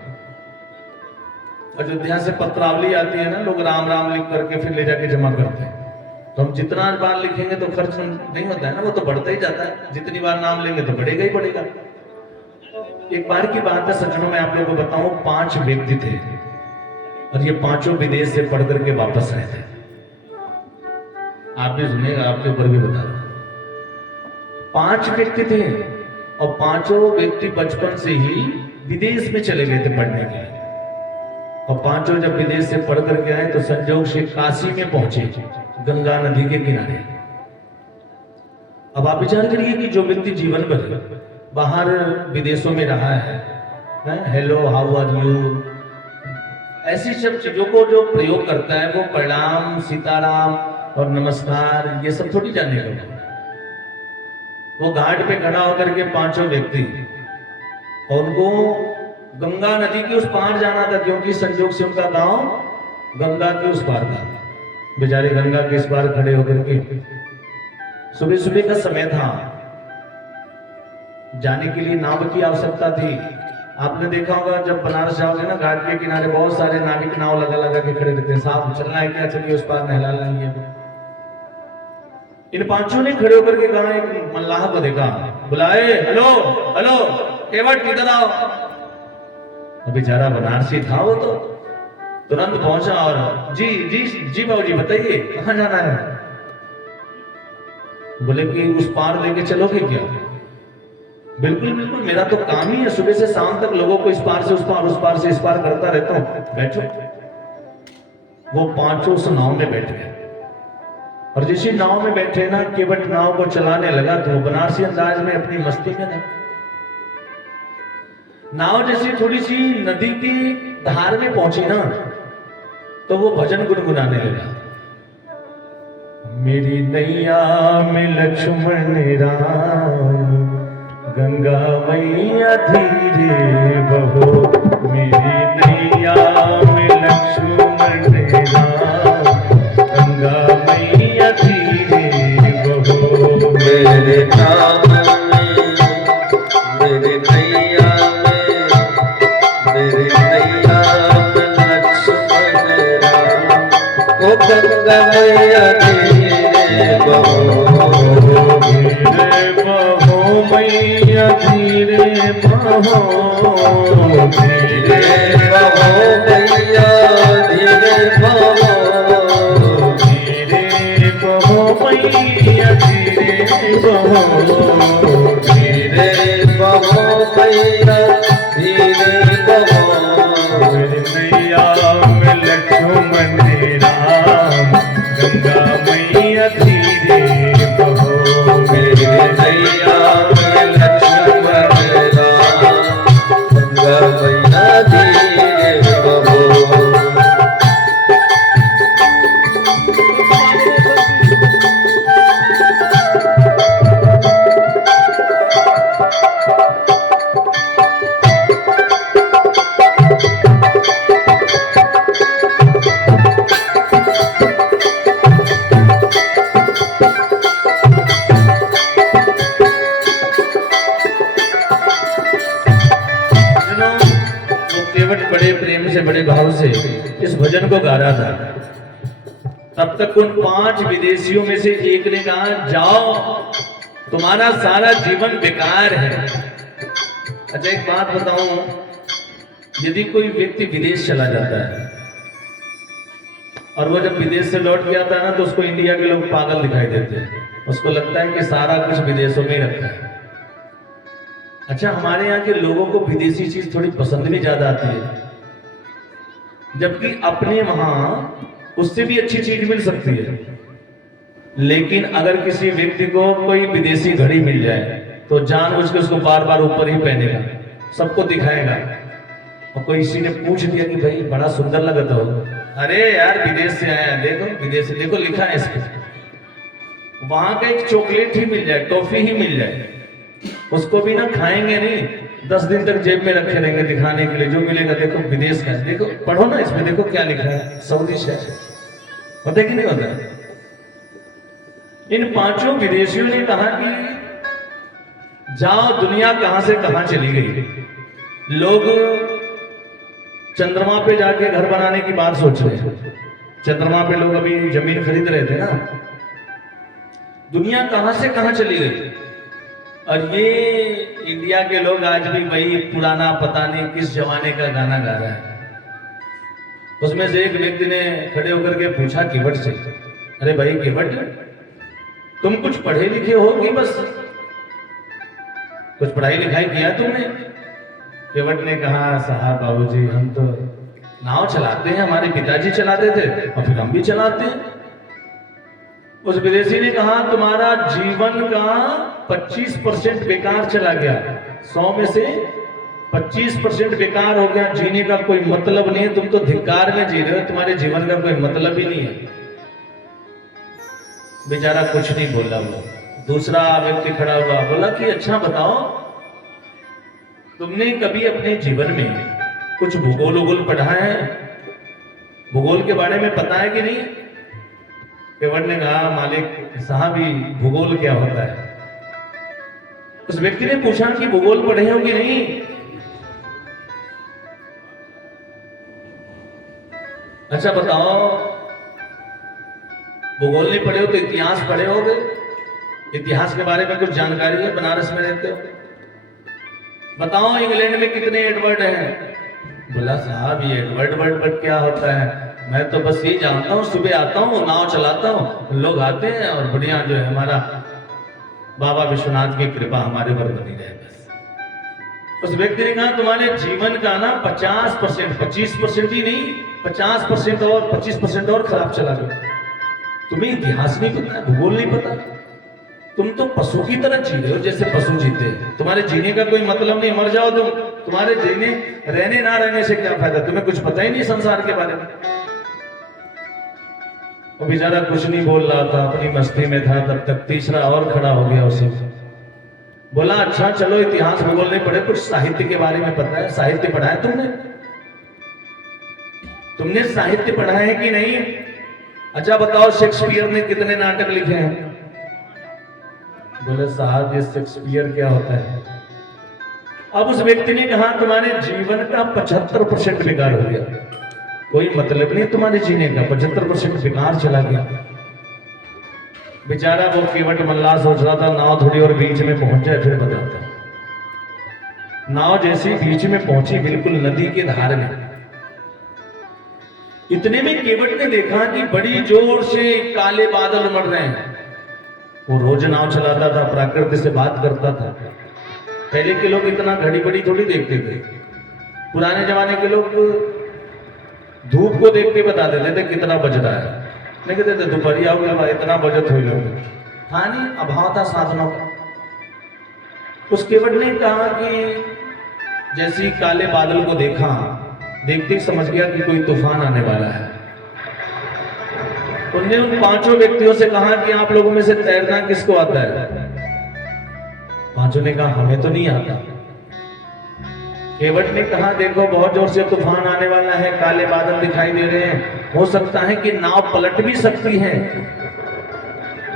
अयोध्या से पत्रावली आती है ना, लोग राम राम लिख करके फिर ले जाके जमा करते हैं, तो हम जितना बार लिखेंगे तो खर्च नहीं होता है ना, वो तो बढ़ता ही जाता है। जितनी बार नाम लेंगे तो बढ़ेगा ही बढ़ेगा। एक बार की बात है सज्जनों, मैं आप लोगों को बताऊं, 5 व्यक्ति थे और ये 5 विदेश से पढ़ करके वापस आए थे। आप भी सुनेगा, आपके ऊपर भी बता रहा हूं। 5 व्यक्ति थे और 5 व्यक्ति बचपन से ही विदेश में चले गए थे पढ़ने के लिए। और 5 जब विदेश से पढ़ करके आए तो संजोग से काशी में पहुंचे, गंगा नदी के किनारे। अब आप विचार करिए कि जो व्यक्ति जीवन भर बाहर विदेशों में रहा है, हेलो हाउ आर यू, ऐसी सब चीजों को जो प्रयोग करता है, वो प्रणाम, सीताराम और नमस्कार ये सब थोड़ी जाने लगा। वो घाट पे खड़ा होकर के 5 व्यक्ति, और उनको गंगा नदी के उस पार जाना था, क्योंकि संजोग से उनका गांव गंगा के उस पार था। बेचारे गंगा के इस पार खड़े होकर के, सुबह सुबह का समय था, जाने के लिए नाव की आवश्यकता थी। आपने देखा होगा जब बनारस जाओगे ना, घाट के किनारे बहुत सारे नाविक नाव लगा लगा के खड़े रहते हैं, साहब चलना है क्या, चलिए उस पार नहला लाएंगे। इन 5 ने खड़े होकर के कहा, एक मल्लाह को देखा, बुलाए, हेलो हेलो केवट किधर आओ। बेचारा बनारसी था, वो तो तुरंत पहुंचा और जी जी जी बाबूजी बताइए कहां जाना है। बोले कि उस पार लेके चलोगे क्या? बिल्कुल बिल्कुल, मेरा तो काम ही है सुबह से शाम तक लोगों को इस पार से उस पार, उस पार से इस पार करता रहता हूं, बैठो। वो पांचों उस नाव में बैठ गए। और जिस नाव में बैठे ना, केवट नाव को चलाने लगा तो वो बनारसी अंदाज में अपनी मस्ती में था। नाव जैसी थोड़ी सी नदी की धार में पहुंची ना, तो वो भजन गुनगुनाने लगा। मेरी नैया में लक्ष्मण राम, गंगा मैया धीरे बहो। मेरी नैया में लक्ष्मण राम, गंगा मैया धीरे बहो। मेरे नाम में, मेरे नैया में, मेरे नैया में लक्ष्मण राम, ओ गंगा मैया धीरे बहो। धीरे बहो मैया धीरे बहो, धीरे बहो मैया धीरे बहो। धीरे बहो मैया धीरे बहो। धीरे बहो मैया धीरे बहो। मेरी नैया में लक्ष्मण राम, गंगा मैया धीरे बहो। मेरी नैया में लक्ष्मण राम, गंगा मैया धीरे बहो। बड़े प्रेम से, बड़े भाव से इस भजन को गा रहा था। तब तक उन 5 विदेशियों में से एक ने कहा, जाओ तुम्हारा सारा जीवन बेकार है। अच्छा एक बात बताऊं, यदि कोई व्यक्ति विदेश चला जाता है और वो जब विदेश से लौट के आता है ना, तो उसको इंडिया के लोग पागल दिखाई देते हैं। उसको लगता है कि सारा कुछ विदेशों में ही रखा है। अच्छा हमारे यहाँ के लोगों को विदेशी चीज थोड़ी पसंद भी ज्यादा आती है, जबकि अपने वहां उससे भी अच्छी चीज मिल सकती है। लेकिन अगर किसी व्यक्ति को कोई विदेशी घड़ी मिल जाए तो जानबूझ के उसको बार बार ऊपर ही पहनेगा, सबको दिखाएगा। और कोई किसी ने पूछ दिया कि भाई बड़ा सुंदर लगता हो, अरे यार विदेश से आया, देखो विदेश से, देखो लिखा है इस पे। वहां का एक चॉकलेट ही मिल जाए, टॉफी ही मिल जाए, उसको भी ना खाएंगे नहीं, 10 दिन तक जेब में रखे रहेंगे दिखाने के लिए। जो मिलेगा देखो विदेश का, देखो पढ़ो ना इसमें, देखो क्या लिखा है, सऊदी है। होता कि नहीं होता? इन 5 विदेशियों ने कहा कि जाओ दुनिया कहां से कहां चली गई। लोग चंद्रमा पे जाके घर बनाने की बात सोच रहे हैं। चंद्रमा पे लोग अभी जमीन खरीद रहे थे ना। दुनिया कहां से कहां चली गई। और ये इंडिया के लोग आज भी वही पुराना पता नहीं किस जमाने का गाना गा रहा है। उसमें से एक व्यक्ति ने खड़े होकर के पूछा केवट से, अरे भाई केवट, तुम कुछ पढ़े लिखे हो कि बस कुछ पढ़ाई लिखाई किया तुमने? केवट ने कहा, साहब बाबूजी हम तो नाव चलाते हैं, हमारे पिताजी चलाते थे और फिर हम भी चलाते हैं। उस विदेशी ने कहा, तुम्हारा जीवन का 25% बेकार चला गया, 100 में से 25% बेकार हो गया, जीने का कोई मतलब नहीं है, तुम तो धिक्कार में जी रहे हो, तुम्हारे जीवन का कोई मतलब ही नहीं है। बेचारा कुछ नहीं बोला। वो दूसरा व्यक्ति खड़ा हुआ, बोला कि अच्छा बताओ, तुमने कभी अपने जीवन में कुछ भूगोल वूगोल पढ़ा है? भूगोल के बारे में पता है कि नहीं? केवट ने कहा, मालिक साहब ही भूगोल क्या होता है? उस व्यक्ति ने पूछा कि भूगोल पढ़े हो कि नहीं? अच्छा बताओ, भूगोल नहीं पढ़े हो तो इतिहास पढ़े होगे? इतिहास के बारे में कुछ जानकारी है? बनारस में रहते हो, बताओ इंग्लैंड में कितने एडवर्ड हैं? बोला साहब ये एडवर्ड वर्ड क्या होता है, मैं तो बस ये जानता हूँ, सुबह आता हूँ, नाव चलाता हूँ, लोग आते हैं और बढ़िया जो है हमारा बाबा विश्वनाथ की कृपा हमारे पर बनी रहे बस। उस व्यक्ति ने कहा, तुम्हारे जीवन का ना 50%, 25% ही नहीं, 50% और 25% और खराब चला गया। तुम्हें इतिहास नहीं पता, भूगोल नहीं पता, तुम तो पशु की तरह जी रहे हो जैसे पशु जीते हैं। तुम्हारे जीने का कोई मतलब नहीं, मर जाओ तुम, तुम्हारे जीने रहने ना रहने से क्या फायदा, तुम्हें कुछ पता ही नहीं संसार के बारे में। वो बेचारा कुछ नहीं बोल रहा था, अपनी मस्ती में था, तब तक तीसरा और खड़ा हो गया उसे। बोला अच्छा चलो इतिहास भूगोल नहीं पढ़े, कुछ साहित्य के बारे में पता है? साहित्य पढ़ा है तुमने? तुमने साहित्य पढ़ा है कि नहीं? अच्छा बताओ शेक्सपियर ने कितने नाटक लिखे हैं? बोले साहब ये शेक्सपियर क्या होता है? अब उस व्यक्ति ने कहा तुम्हारे जीवन का 75% बेकार हो गया, कोई मतलब नहीं तुम्हारे जीने का, 75% बेकार चला गया। बेचारा वो केवट मल्लाह सोच रहा था नाव थोड़ी और बीच में पहुंच जाए फिर बताता। नाव जैसी बीच में पहुंची, बिल्कुल नदी के धार में, इतने में केवट ने देखा कि बड़ी जोर से काले बादल उमड़ रहे हैं। वो रोज नाव चलाता था, प्रकृति से बात करता था। पहले के लोग इतना घड़ी बड़ी थोड़ी देखते थे, पुराने जमाने के लोग धूप को देख के बता देते थे कितना बज रहा है, नहीं कहते थे दोपहरिया हो गया इतना बजट हो गया। हाँ नहीं, अभाव था साधनों का। उस केवट ने कहा कि जैसे ही काले बादल को देखा, देखते ही समझ गया कि कोई तूफान आने वाला है। उनने उन 5 व्यक्तियों से कहा कि आप लोगों में से तैरना किसको आता है? 5 ने कहा हमें तो नहीं आता। केवट ने कहा देखो बहुत जोर से तूफान आने वाला है, काले बादल दिखाई दे रहे हैं, हो सकता है कि नाव पलट भी सकती है।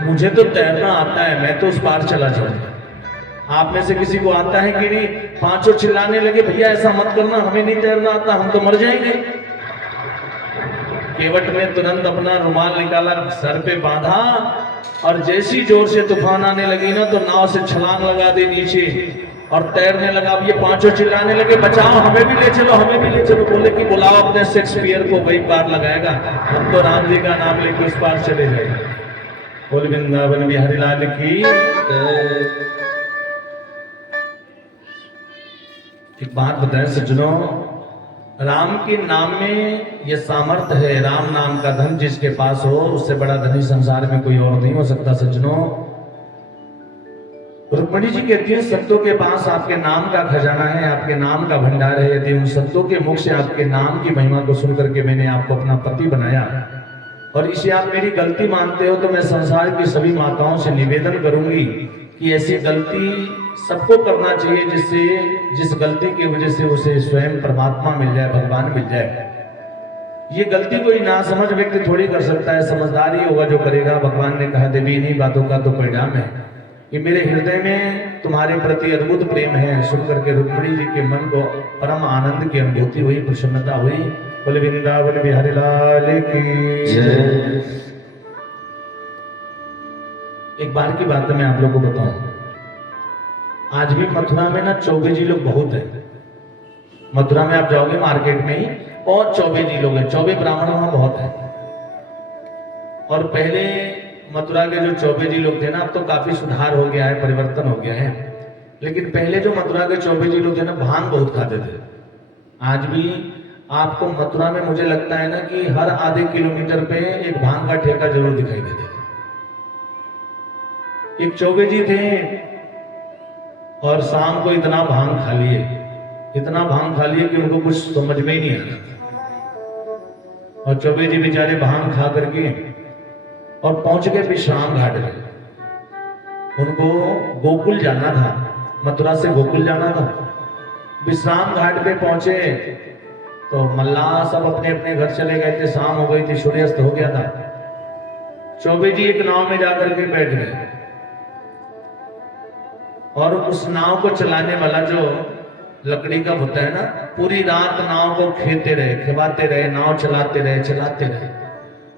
मुझे तो तैरना आता है, मैं तो उस पार चला जाऊंगा। आप में से किसी को आता है कि नहीं? 5 चिल्लाने लगे भैया ऐसा मत करना, हमें नहीं तैरना आता, हम तो मर जाएंगे। केवट ने तुरंत अपना रुमाल निकाला, सर पे बांधा, और जैसी जोर से तूफान आने लगी ना तो नाव से छलांग लगा दी नीचे और तैरने लगा। अब ये 5 चिल्लाने लगे बचाओ, हमें भी ले चलो, हमें भी ले चलो। बोले कि बुलाओ अपने शेक्सपियर को, वही पार लगाएगा, हम तो राम जी का नाम लेकर उस पार चले जाएंगे। बोल वृंदावन बिहारी लाल की। एक बात बताएं सज्जनों, राम के नाम में ये सामर्थ्य है, राम नाम का धन जिसके पास हो उससे बड़ा धनी संसार में कोई और नहीं हो सकता। सज्जनों, रुक्मिणी जी कहती है संतों के पास आपके नाम का खजाना है, आपके नाम का भंडार है। यदि उन संतों के मुख से आपके नाम की महिमा को सुनकर के मैंने आपको अपना पति बनाया और इसे आप मेरी गलती मानते हो, तो मैं संसार की सभी माताओं से निवेदन करूंगी कि ऐसी गलती सबको करना चाहिए जिससे जिस गलती की वजह से उसे स्वयं परमात्मा मिल जाए, भगवान मिल जाए। ये गलती कोई ना समझ व्यक्ति थोड़ी कर सकता है, समझदार ही होगा जो करेगा। भगवान ने कहा देवी इन्हीं बातों का तो परिणाम है कि मेरे हृदय में तुम्हारे प्रति अद्भुत प्रेम है। सुन करके रुक्मिणी जी के मन को परम आनंद की अनुभूति हुई, प्रसन्नता हुई। बोले वृंदावन बिहारी लाल की जय। एक बार की बात मैं आप लोगों को बताऊं, आज भी मथुरा में ना चौबे जी लोग बहुत हैं। मथुरा में आप जाओगे मार्केट में ही और चौबे जी लोग हैं, चौबे ब्राह्मण वहां बहुत है। और पहले मथुरा के जो चौबे जी लोग थे ना, अब तो काफी सुधार हो गया है, परिवर्तन हो गया है। लेकिन पहले जो मथुरा के चौबे जी लोग थे ना, भांग बहुत खाते थे। आज भी आपको मथुरा में मुझे लगता है ना कि हर आधे किलोमीटर पे एक भांग का ठेका जरूर दिखाई देता। एक चौबे जी थे और शाम को इतना भांग खा लिए, इतना भांग खा लिए कि उनको कुछ समझ में ही नहीं आ रहा। और चौबे जी बेचारे भांग खा करके और पहुंच गए विश्राम घाट में। उनको गोकुल जाना था, मथुरा से गोकुल जाना था। विश्राम घाट पे पहुंचे तो मल्लाह सब अपने अपने घर चले गए थे, शाम हो गई थी, सूर्यास्त हो गया था। चौबे जी एक नाव में जाकर के बैठ गए और उस नाव को चलाने वाला जो लकड़ी का होता है ना, पूरी रात नाव को खेते रहे, खिवाते रहे, नाव चलाते रहे, चलाते रहे।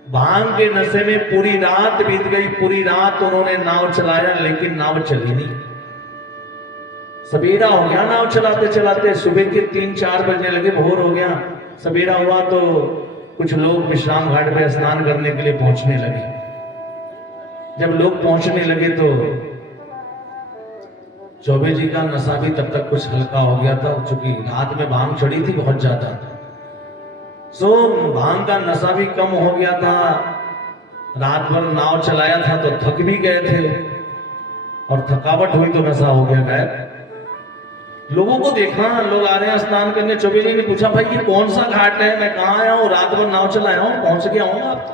भांग के नशे में पूरी रात बीत गई, पूरी रात उन्होंने नाव चलाया लेकिन नाव चली नहीं। सवेरा हो गया नाव चलाते चलाते, सुबह के 3-4 बजने लगे, भोर हो गया। सवेरा हुआ तो कुछ लोग विश्राम घाट पे स्नान करने के लिए पहुंचने लगे। जब लोग पहुंचने लगे तो चौबे जी का नशा भी तब तक कुछ हल्का हो गया था, चूंकि रात में भांग चढ़ी थी बहुत ज्यादा। सो भांग का नशा भी कम हो गया था, रात भर नाव चलाया था तो थक भी गए थे, और थकावट हुई तो नशा हो गया गायब। लोगों को देखा, लोग आ रहे हैं स्नान करने। चौबे जी ने पूछा, भाई ये कौन सा घाट है, मैं कहाँ आया हूँ, रात भर नाव चलाया हूँ, पहुंच गया हूँ आप,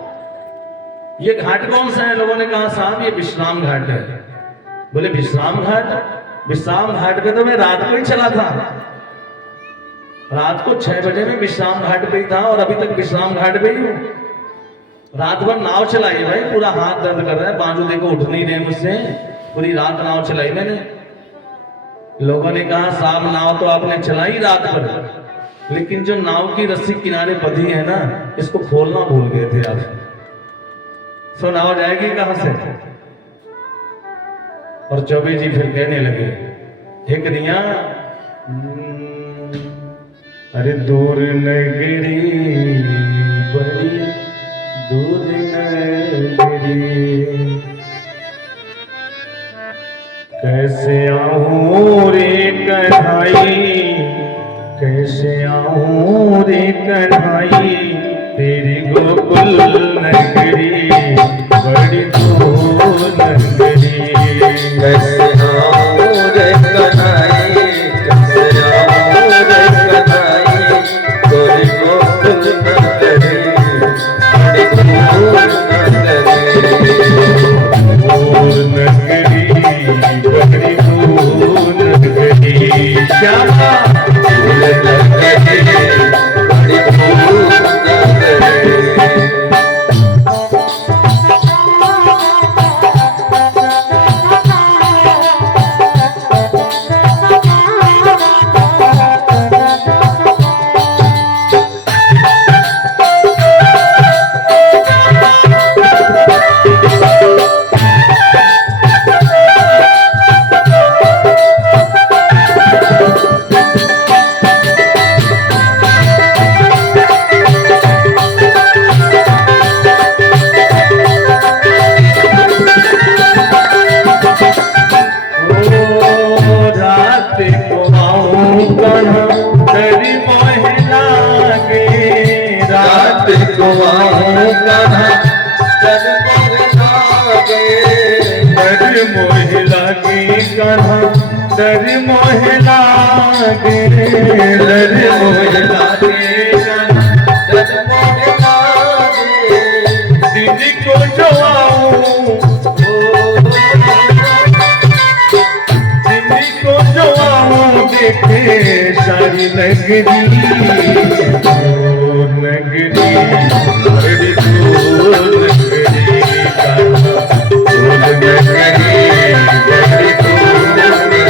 ये घाट कौन सा है? लोगों ने कहा, साहब ये विश्राम घाट है। बोले विश्राम घाट? विश्राम घाट पे तो मैं रात को ही चला था, रात को 6 बजे में विश्राम घाट पे ही था, और अभी तक विश्राम घाट पे ही हूँ। रात भर नाव चलाई भाई, पूरा हाथ दर्द कर रहा है, बाजू देखो उठ नहीं रहे मुझसे, पूरी रात नाव चलाई मैंने। लोगों ने कहा, साहब नाव तो आपने चलाई रात भर, लेकिन जो नाव की रस्सी किनारे बंधी है ना, इसको खोलना भूल गए थे आप। सो नाव जाएगी कहां से? और चौबे जी फिर कहने लगे, हे कन्हैया, अरे दूर नगरी बड़ी दूर नगरी, कैसे आऊं रे कन्हाई, कैसे आऊं रे कन्हाई, तेरी गोकुल नगरी बड़ी दूर नगरी। कैसे आऊं रे कन्हाई, कैसे आऊं रे कन्हाई, तेरी गोकुल नगरी बड़ी दूर नगरी। दूर नगरी बड़ी दूर नगरी, श्यामा दूर नगरी बड़ी दूर नगरी। डर मोहे लागे, डर मोहे लागे, डर मोहे लागे, दीदी को जो आऊं, दीदी को जो आऊं देखे सारी नगरी, दूर नगरी बड़ी दूर नगरी, दूर नगरी बड़ी दूर नगरी।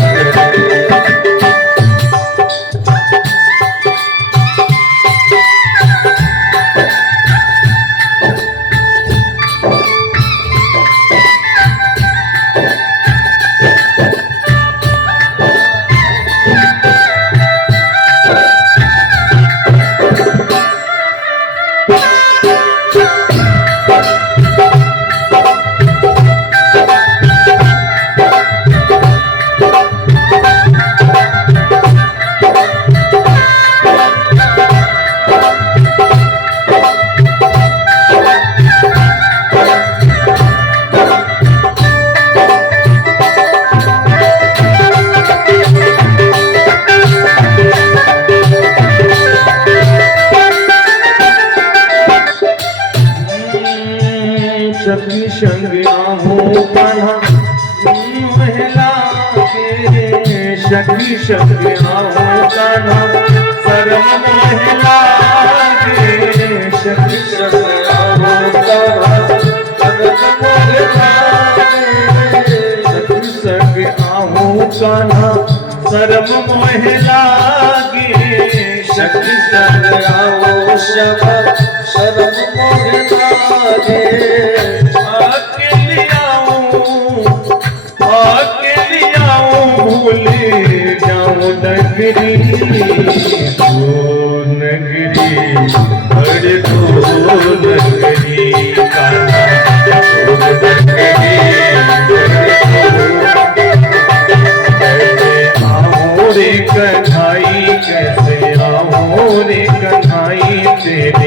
सखी संग आहूं कान्हा महिला के, सखी संग आहूं कान्हा शर्म महिला के, सखी संग आहूं कान्हा शर्म महिला के, सखी संग आहूं कान्हा शर्म महिला के, सखी संग आहूं शर्म महिला के। भूल जाऊं नगरी, दूर नगरी बड़ी दूर नगरी, दूर नगरी कैसे आऊं रे कन्हाई, कैसे आऊं रे कन्हाई, तेरे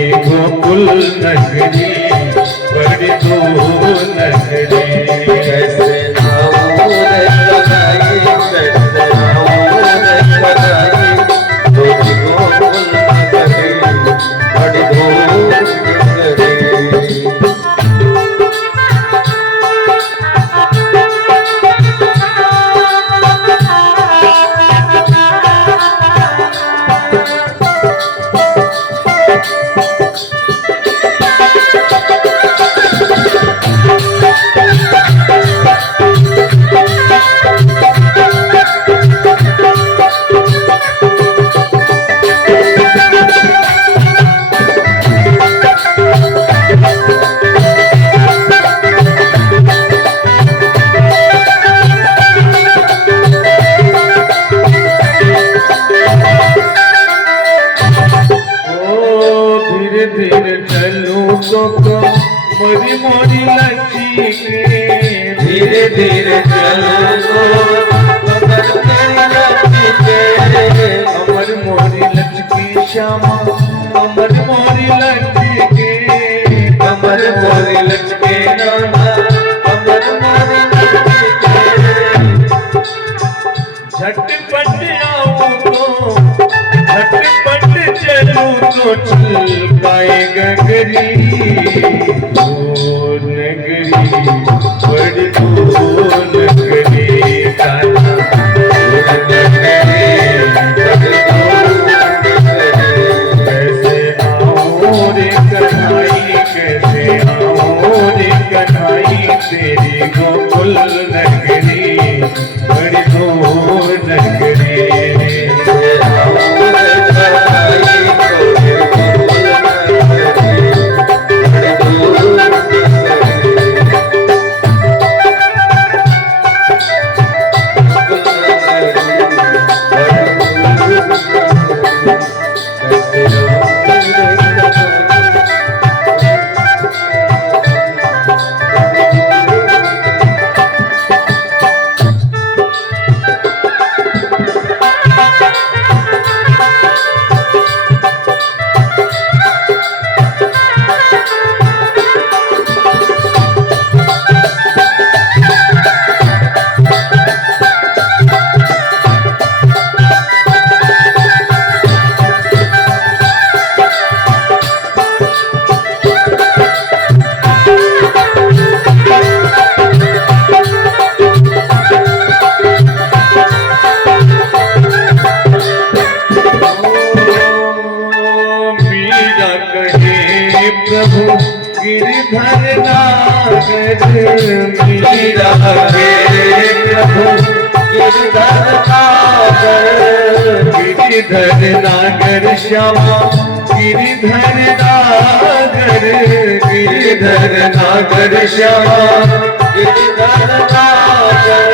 मोरी मोरी लक्ष्मी के धीरे धीरे चलो कमर मेरी लक्ष्मी के अमर मोरी लक्ष्मी श्यामा अमर मोरी लक्ष्मी के कमर मोरी लक्ष्मी नाना कमर मोरी लक्ष्मी के झटपट आऊं तो झटपट चलूं तो चल पाए गगरी दूर नगरी बड़ी दूर नगरी कान्हा दूर नगरी बड़ी दूर नगरी कैसे आऊं रे कन्हाई कैसे आऊं रे कन्हाई तेरी गोकुल नगरी बड़ी दूर नगरी प्रभु गिरधर नागर मीरा के प्रभु गिरधर नागर गिरधर नागर श्यामा गिरधर नागर गिरधर नागर श्यामा गिरधर नागर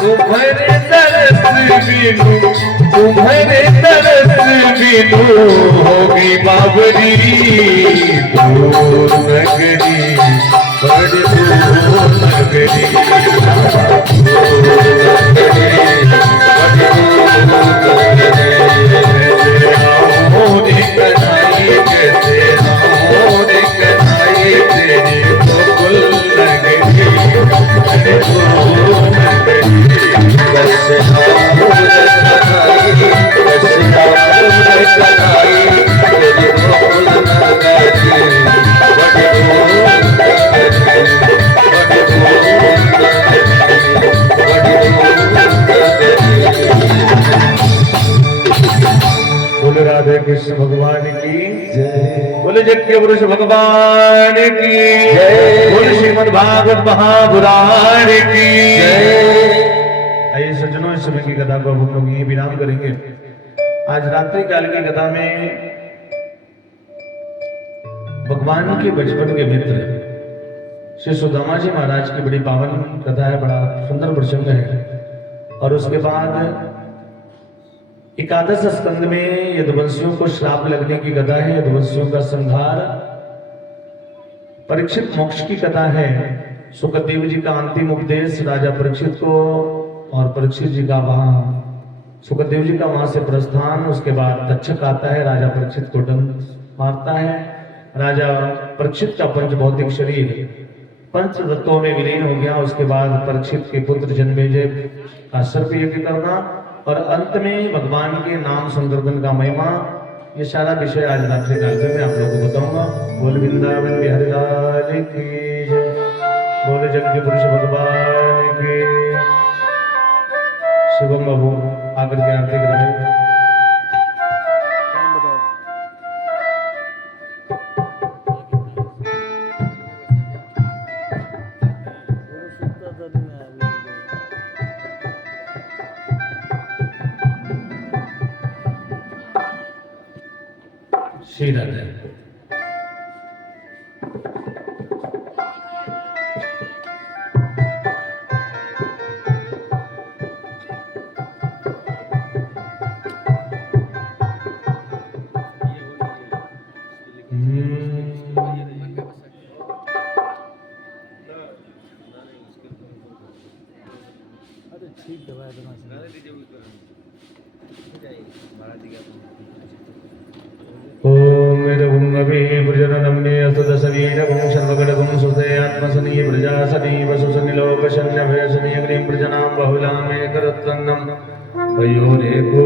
तुम्हारे तरस बिनु तुम्हारे तरस बिनु होगी बाबरी दूर नगरी बड़ी दूर नगरी कैसे आओ रे कन्हाई कैसे आओ रे कन्हाई तेरी गोकुल नगरी बड़ी दूर नगरी कैसे आओ रे कन्हाई कैसे आओ रे कन्हाई तेरी गोकुल नगरी बड़ी दूर नगरी बड़ी दूर नगरी बड़ी दूर नगरी। बोले राधे कृष्ण भगवान की जय बोले जगत पुरुष भगवान की जय। बोले श्रीमद् भागवत महापुराण की जय। आइए सज्जनों इस समय की कथा को हम लोग यही विराम करेंगे। आज रात्रि काल की कथा में भगवान के बचपन के मित्र श्री सुदामा जी महाराज की बड़ी पावन कथा है, बड़ा सुंदर प्रसंग है। और उसके बाद एकादश स्कंद में यदुवंशियों को श्राप लगने की कथा है, यदुवंशियों का संहार, परीक्षित मोक्ष की कथा है, सुखदेव जी का अंतिम उपदेश राजा परीक्षित को, और परीक्षित जी का वहां सुखदेव जी का वहां से प्रस्थान। उसके बाद तक्षक आता है, राजा परीक्षित को डंक मारता है। राजा परीक्षित का पंच भौतिक शरीर पंच तत्वों में विलीन हो गया। उसके बाद परीक्षित के पुत्र जन्मेजय का सर्प यज्ञ करना, और अंत में भगवान के नाम संकीर्तन का महिमा। ये सारा विषय आज रात्रि काल में आप लोगों को बताऊंगा। बोल वृंदावन बिहारी लाल की जय, बोल जगत पुरुष भगवान की। शिवम बाबू आकर के आरती करेंगे। टाइम बताओ। वो सुनता था नहीं आया अभी मुझे। श्री राधे। ठीक दबाया देना ओम रघुंगवे ब्रजनदम्ने असुदशरीरगुं सर्वगणगुं सुदयात्मसनी ब्रजासनी वसुसनिलोकशन्यभयसनी अग्निं ब्रजनां बहुलामेकरत्तन्नं पयोरेको